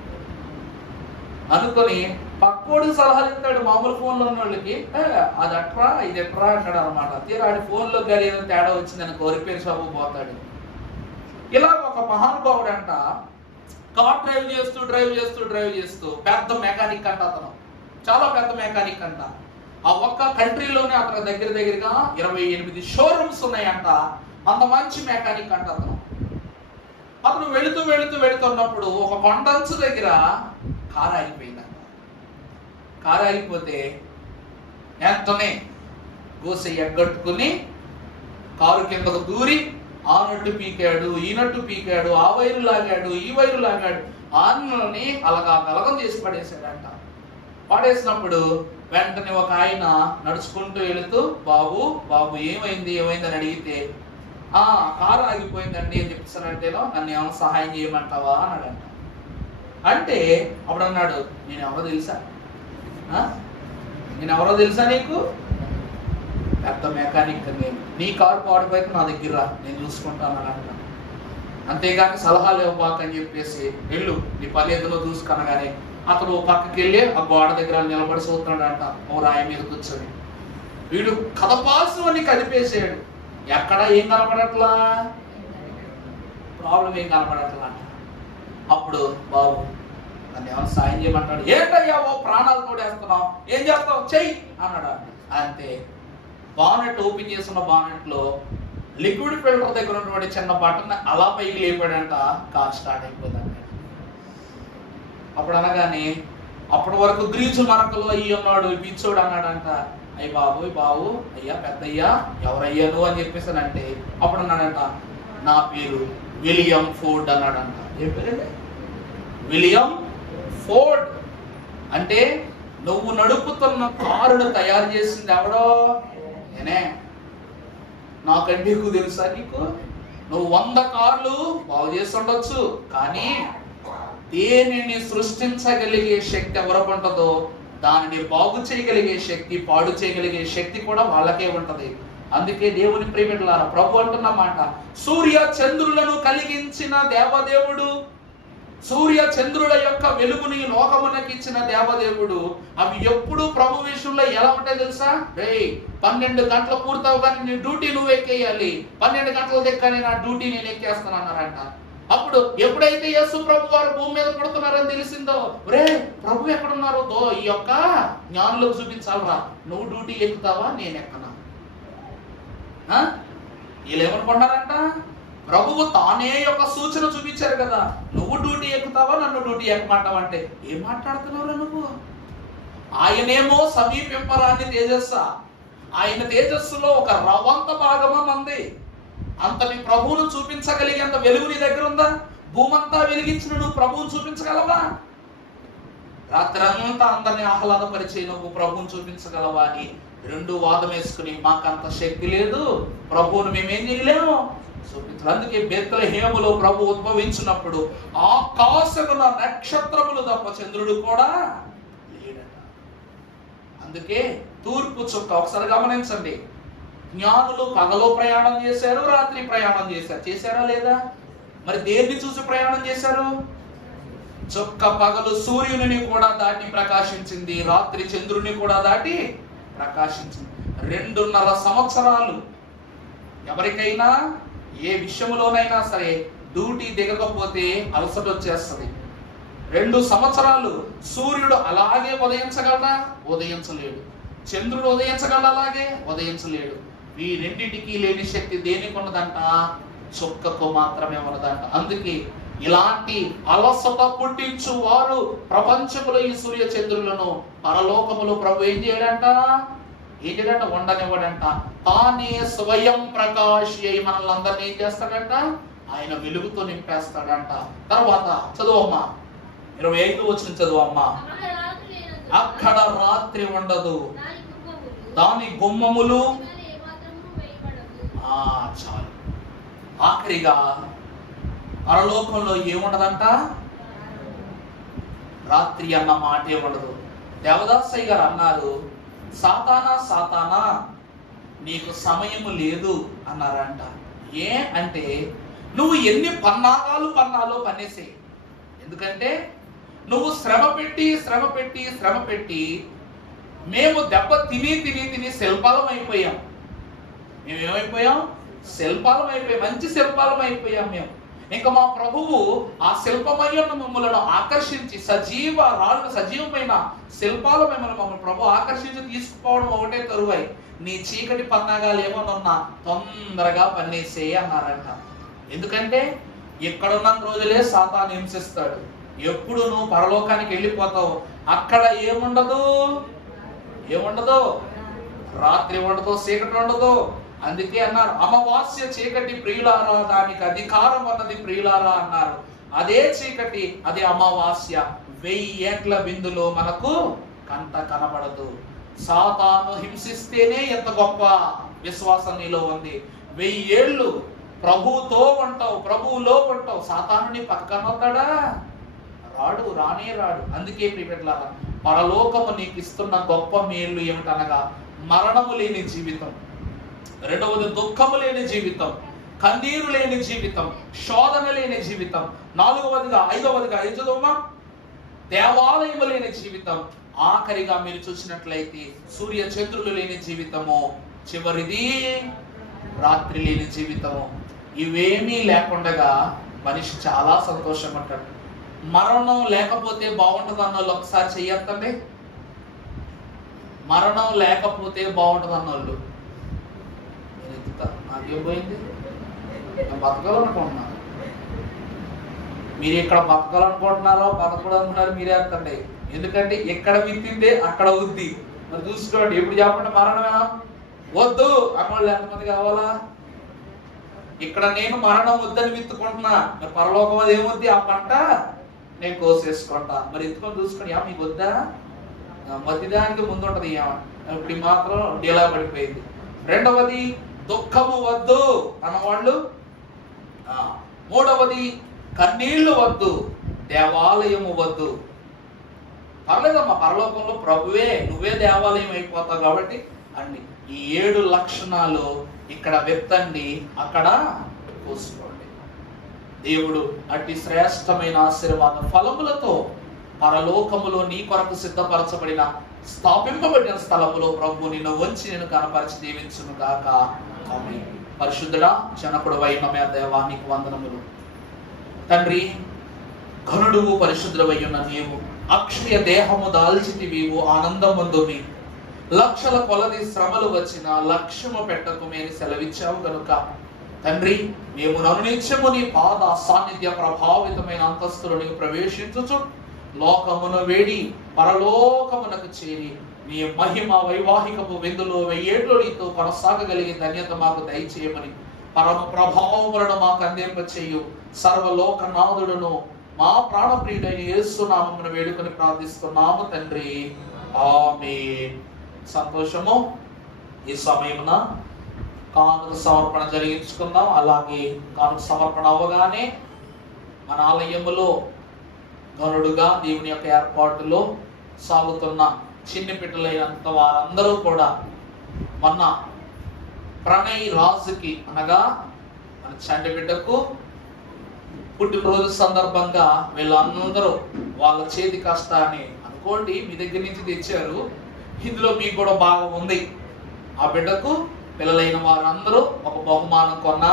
అనుకొని పక్కోడికి సలహాలు ఇస్తాడు. మామూలు ఫోన్లో ఉన్న వాళ్ళకి అది అట్రా ఇది ఎట్రా అంటాడు అనమాట. తీరా ఆడి ఫోన్లో గారి ఏదో తేడా వచ్చిందని రిపేర్ షాపు పోతాడు. ఇలా ఒక మహానుభావుడు అంట కార్ డ్రైవ్ చేస్తూ పెద్ద మెకానిక్ అంట. అతను చాలా పెద్ద మెకానిక్ అంట. ఆ ఒక్క కంట్రీలోనే అతని దగ్గరగా 28 షోరూమ్స్ ఉన్నాయంట. అంత మంచి మెకానిక్ అంట అతను వెళుతున్నప్పుడు ఒక కొండంచు దగ్గర కారు ఆగిపోయిందంట. కారు ఆగిపోతే వెంటనే గోస ఎగ్గట్టుకుని కారు కిందకు దూరి ఆ నట్టు పీకాడు, ఈ నట్టు పీకాడు, ఆ వైరు లాగాడు, ఈ వైరు లాగాడు, ఆన్లని కలగం చేసి పడేశాడంట. పడేసినప్పుడు వెంటనే ఒక ఆయన నడుచుకుంటూ వెళుతూ బాబు ఏమైంది అని అడిగితే కారు ఆగిపోయిందండి అని చెప్పేసానంటేనో నన్ను ఏమైనా సహాయం చేయమంటావా అన్నాడంట. అంటే అప్పుడు అన్నాడు, నేను ఎవరో తెలుసా నీకు? పెద్ద మెకానిక్ నేను. నీ కారు పాడిపోతే నా దగ్గర నేను చూసుకుంటాను అంట. అంతేగాని సలహాలు ఇవ్వబాకని చెప్పేసి వెళ్ళు నీ పని ఏదో చూసుకనగానే అతను పక్కకి వెళ్ళి ఆ గోడ దగ్గర నిలబడి చూస్తున్నాడంట ఓ రాయి మీద కూర్చొని. వీడు కదపాల్సిన అని కదిపేసాడు. ఎక్కడ ఏం కనపడట్లా, ప్రాబ్లం ఏం కనపడట్లా అంట. అప్పుడు బాబు నన్ను ఏమైనా సాయం చేయమంటాడు. ఏంటయ్యా ఓ ప్రాణాలు తోడేస్తున్నావు, ఏం చేస్తావు చెయ్యి అన్నాడు. అంతే బానెట్ ఓపెన్ చేస్తున్న బానెట్ లో లిక్విడ్ ఫిల్టర్ దగ్గర ఉన్నటువంటి చిన్న బటన్ అలా పైకి లేపాడంట. కార్ స్టార్ట్ అయిపోయిందంట. అప్పుడు అనగానే అప్పటి వరకు గ్రీజు మరకలు అయ్యి ఉన్నాడు పిచ్చోడు అన్నాడంట. అయ్యి బాబు అయ్యా పెద్దయ్యా ఎవరయ్యా నువ్వు అని చెప్పేసానంటే అప్పుడు అన్నాడంట, నా పేరు విలియం ఫోర్డ్ అన్నాడంట. ఏం పేరండి? William Ford. అంటే నువ్వు నడుపుతున్న కారును తయారు చేసింది ఎవడో? నేనే. నాకంటే ఎక్కువ తెలుసా నీకు? నువ్వు 100 కార్లు బాగు చేసి ఉండొచ్చు, కానీ దేనిని సృష్టించగలిగే శక్తి ఎవరికి ఉంటుందో దానిని బాగు చేయగలిగే శక్తి, పాడు చేయగలిగే శక్తి కూడా వాళ్ళకే ఉంటది. అందుకే దేవుని ప్రియమిట్లారా ప్రభు అంటున్న మాట, సూర్య చంద్రులను కలిగించిన దేవదేవుడు, సూర్య చంద్రుల యొక్క వెలుగుని లోకమునకి ఇచ్చిన దేవదేవుడు, అవి ఎప్పుడు ప్రభు విషయంలో ఎలా ఉంటాయి తెలుసా? 12 గంటలు పూర్తవు కానీ నీ డ్యూటీ నువ్వు ఎక్కేయాలి, 12 గంటల దగ్గర నా డ్యూటీ నేను ఎక్కేస్తాను అన్నారంట. అప్పుడు ఎప్పుడైతే యేసు ప్రభు వారు భూమి మీద పుడుతున్నారని తెలిసిందో, ప్రభు ఎక్కడున్నారో ఈ యొక్క జ్ఞానులకు చూపించాలరా, నువ్వు డ్యూటీ ఎక్కుతావా నేను ఎక్కనా? వీళ్ళు ఏమనుకున్నారంట, ప్రభువు తానే ఒక సూచన చూపించారు కదా, నువ్వు డ్యూటీ ఎక్కుతావా నన్ను డ్యూటీ ఎక్కమంటావా అంటే ఏం మాట్లాడుతున్నావురా నువ్వు? ఆయనేమో సమీపింపరాని తేజస్సా, ఆయన తేజస్సులో ఒక రవంత భాగమా మంది. అంతని ప్రభువును చూపించగలిగేంత వెలుగు నీ దగ్గర ఉందా? భూమంతా వెలిగించిన నువ్వు ప్రభువును చూపించగలవా? రాత్రంతా అందరినీ ఆహ్లాదపరిచే నువ్వు ప్రభువును చూపించగలవా అని 2 వాదం వేసుకుని మాకంత శక్తి లేదు, ప్రభువును మేమేం చేయలేము చూపించాలి. అందుకే బెత్లెహేములో ప్రభు ఉద్భవించినప్పుడు ఆకాశమున నక్షత్రములు తప్ప చంద్రుడు కూడా లేడట. అందుకే తూర్పు చుక్క ఒకసారి గమనించండి, జ్ఞానులు పగలో ప్రయాణం చేశారు, రాత్రి ప్రయాణం చేశారు. చేశారా లేదా? మరి దేన్ని చూసి ప్రయాణం చేశారు? చుక్క పగలు సూర్యుని కూడా దాటి ప్రకాశించింది, రాత్రి చంద్రుని కూడా దాటి ప్రకాశించింది. 2.5 సంవత్సరాలు ఎవరికైనా ఏ విషయంలోనైనా సరే డ్యూటీ దిగకపోతే అలసట వచ్చేస్తుంది. 2 సంవత్సరాలు సూర్యుడు అలాగే ఉదయించగలడా? ఉదయించలేడు. చంద్రుడు ఉదయించగలడా? అలాగే ఉదయించలేడు. ఈ రెండింటికి లేని శక్తి దేనికి ఉన్నదంట? చుక్కకు మాత్రమే ఉన్నదంట. అందుకే ఇలాంటి అలసట పుట్టించు వారు ప్రపంచములో ఈ సూర్య చంద్రులను పరలోకములో ప్రభు ఏం చేయడంట? ఉండనివ్వడంట. తానే స్వయం ప్రకాశి అయి మనల్ని అందరినీ ఏం చేస్తాడంట? ఆయన వెలుగుతో నింపేస్తాడంట. తర్వాత చదువమ్మా 25 వచనం చదువమ్మా. అక్కడ రాత్రి ఉండదు, దాని గుమ్మములు చాలు. ఆఖరిగా పరలోకంలో ఏముండదంట? రాత్రి అన్న మాటే ఉండదు. దేవదాసయ్య గారు అన్నారు, సాతానా నీకు సమయము లేదు అన్నారంట. ఏ అంటే నువ్వు ఎన్ని పన్నాగాలు పన్నేసే. ఎందుకంటే నువ్వు శ్రమ పెట్టి మేము దెబ్బ తిని శిల్పాలం అయిపోయాం. మేమేమైపోయాం? శిల్పాలం అయిపోయాం, మంచి శిల్పాలం అయిపోయాం మేము. ఇంకా మా ప్రభువు ఆ శిల్పమయ్యున్న మమ్మలను ఆకర్షించి సజీవమైన శిల్పాల మమ్మల్ని ప్రభు ఆకర్షించి తీసుకుపోవడం ఒకటే తరువాయి. నీ చీకటి పన్నాగాలు ఏమన్నా తొందరగా పన్నేసే అన్నారంట. ఎందుకంటే ఇక్కడున్న రోజులే సాతాను హింసిస్తాడు. ఎప్పుడు నువ్వు పరలోకానికి వెళ్ళిపోతావు, అక్కడ ఏముండదు, రాత్రి ఉండదు, చీకటి ఉండదు. అందుకే అన్నారు అమావాస్య చీకటి ప్రియులారా, దానికి అధికారం అన్నది ప్రియులారా అన్నారు. అదే చీకటి, అదే అమావాస్య 1000 ఏట్ల విందులో మనకు కంట కనబడదు. సాతాను హింసిస్తేనే ఎంత గొప్ప విశ్వాసం నీలో ఉంది. 1000 ఏళ్ళు ప్రభువుతో ఉంటావు, ప్రభువులో ఉంటావు. సాతానుని పక్కన వస్తాడా? రానే రాడు. అందుకే ప్రియపెట్టారా, పరలోకము నీకు ఇస్తున్న గొప్ప మేలు ఏమిటనగా మరణము లేని జీవితం, రెండవది దుఃఖము లేని జీవితం, కన్నీరు లేని జీవితం, శోధన లేని జీవితం, ఐదవదిగా దేవాలయము లేని జీవితం, ఆఖరిగా మీరు చూసినట్లయితే సూర్య చంద్రులు లేని జీవితము, చివరిది రాత్రి లేని జీవితము. ఇవేమీ లేకుండా మనిషి చాలా సంతోషం అంటాడు. మరణం లేకపోతే బాగుంటుంది అన్నోళ్ళు ఒకసారి చెయ్యొద్దండి. మరణం లేకపోతే బాగుంటుంది అన్నోళ్ళు నాకేం పోయింది, నేను బతకాలనుకుంటున్నాను. మీరు ఇక్కడ బతకాలనుకుంటున్నారో బతకూడనుకుంటున్నారో మీరే అంతండి. ఎందుకంటే ఎక్కడ విత్తిందే అక్కడ ఉంది. మరి చూసుకోండి, ఎప్పుడు చెప్పండి మరణమేనా వద్దు అన్నోళ్ళు ఎంతమంది కావాలా? ఇక్కడ నేను మరణం వద్దని విత్తుకుంటున్నా, మరి పరలోకం అది ఏమొద్ది, ఆ పంట నేను కోసేసుకుంటా. మరి ఎత్తుకొని చూసుకొని మీకు వద్దా? మధ్యదానికి ముందు ఉంటది, ఇప్పుడు మాత్రం డీలా పడిపోయింది. రెండవది దుఃఖము వద్దు అన్నవాళ్ళు. మూడవది కన్నీళ్లు వద్దు, దేవాలయము వద్దు. పర్లేదమ్మా, పరలోకంలో ప్రభువే నువ్వే దేవాలయం అయిపోతావు కాబట్టి అన్ని ఈ 7 లక్షణాలు ఇక్కడ వెత్తండి, అక్కడ చూసుకోండి. దేవుడు అట్టి శ్రేష్టమైన ఆశీర్వాద ఫలములతో పరలోకములో నీ కొరకు సిద్ధపరచబడిన స్థాపింపబడిన స్థలములో ప్రభు నిన్ను వచ్చి నేను కనపరిచి దీవించును గాక. ఆమేన్. పరిశుద్ధుడా జనకుడు వైన దేవానికి వందనములు. తండ్రి, ఘనుడు పరిశుద్ధుడవయ్యున్న నీవు అక్షయ దేహము దాల్చితివీవు ఆనందమందువి. లక్షల కొలది శ్రమలు వచ్చిన లక్ష్యము పెట్టకుమే అని సెలవిచ్చావు గనుక తండ్రి, మేము ననునిత్యము నీ పాద సాన్నిధ్య ప్రభావితమైన అంతస్తులను ప్రవేశించుచు లోకమును వేడి పరలోకమునకు చేరి నీ మహిమ వైవాహికపు విందులో 1000 ఏళ్ళు నీతో కొనసాగగలిగే ధన్యత మాకు దయచేయమని పరమ ప్రభావములను మాకు అందింప చేయు సర్వలోకనాథుడును మా ప్రాణప్రియుడైన యేసు నామమున వేడుకొని ప్రార్థిస్తున్నాము తండ్రి. ఆమేన్. సంతోషము. ఈ సమయమున కానుక సమర్పణ జరిగించుకుందాం. అలాగే కానుక సమర్పణ అవ్వగానే మన ఆలయములో గనుడుగా దేవుని యొక్క ఏర్పాటులో సాగుతున్న చిన్ని పిట్టలైనంత వారందరూ కూడా మొన్న ప్రణయ్ రాజుకి అనగా మన చంటి బిడ్డకు పుట్టినరోజు సందర్భంగా వీళ్ళందరూ వాళ్ళ చేతి కష్టాన్ని అనుకోండి మీ దగ్గర నుంచి తెచ్చారు. ఇందులో మీకు కూడా బాగా ఉంది. ఆ బిడ్డకు పిల్లలైన వారందరూ ఒక బహుమానం కొన్నారు.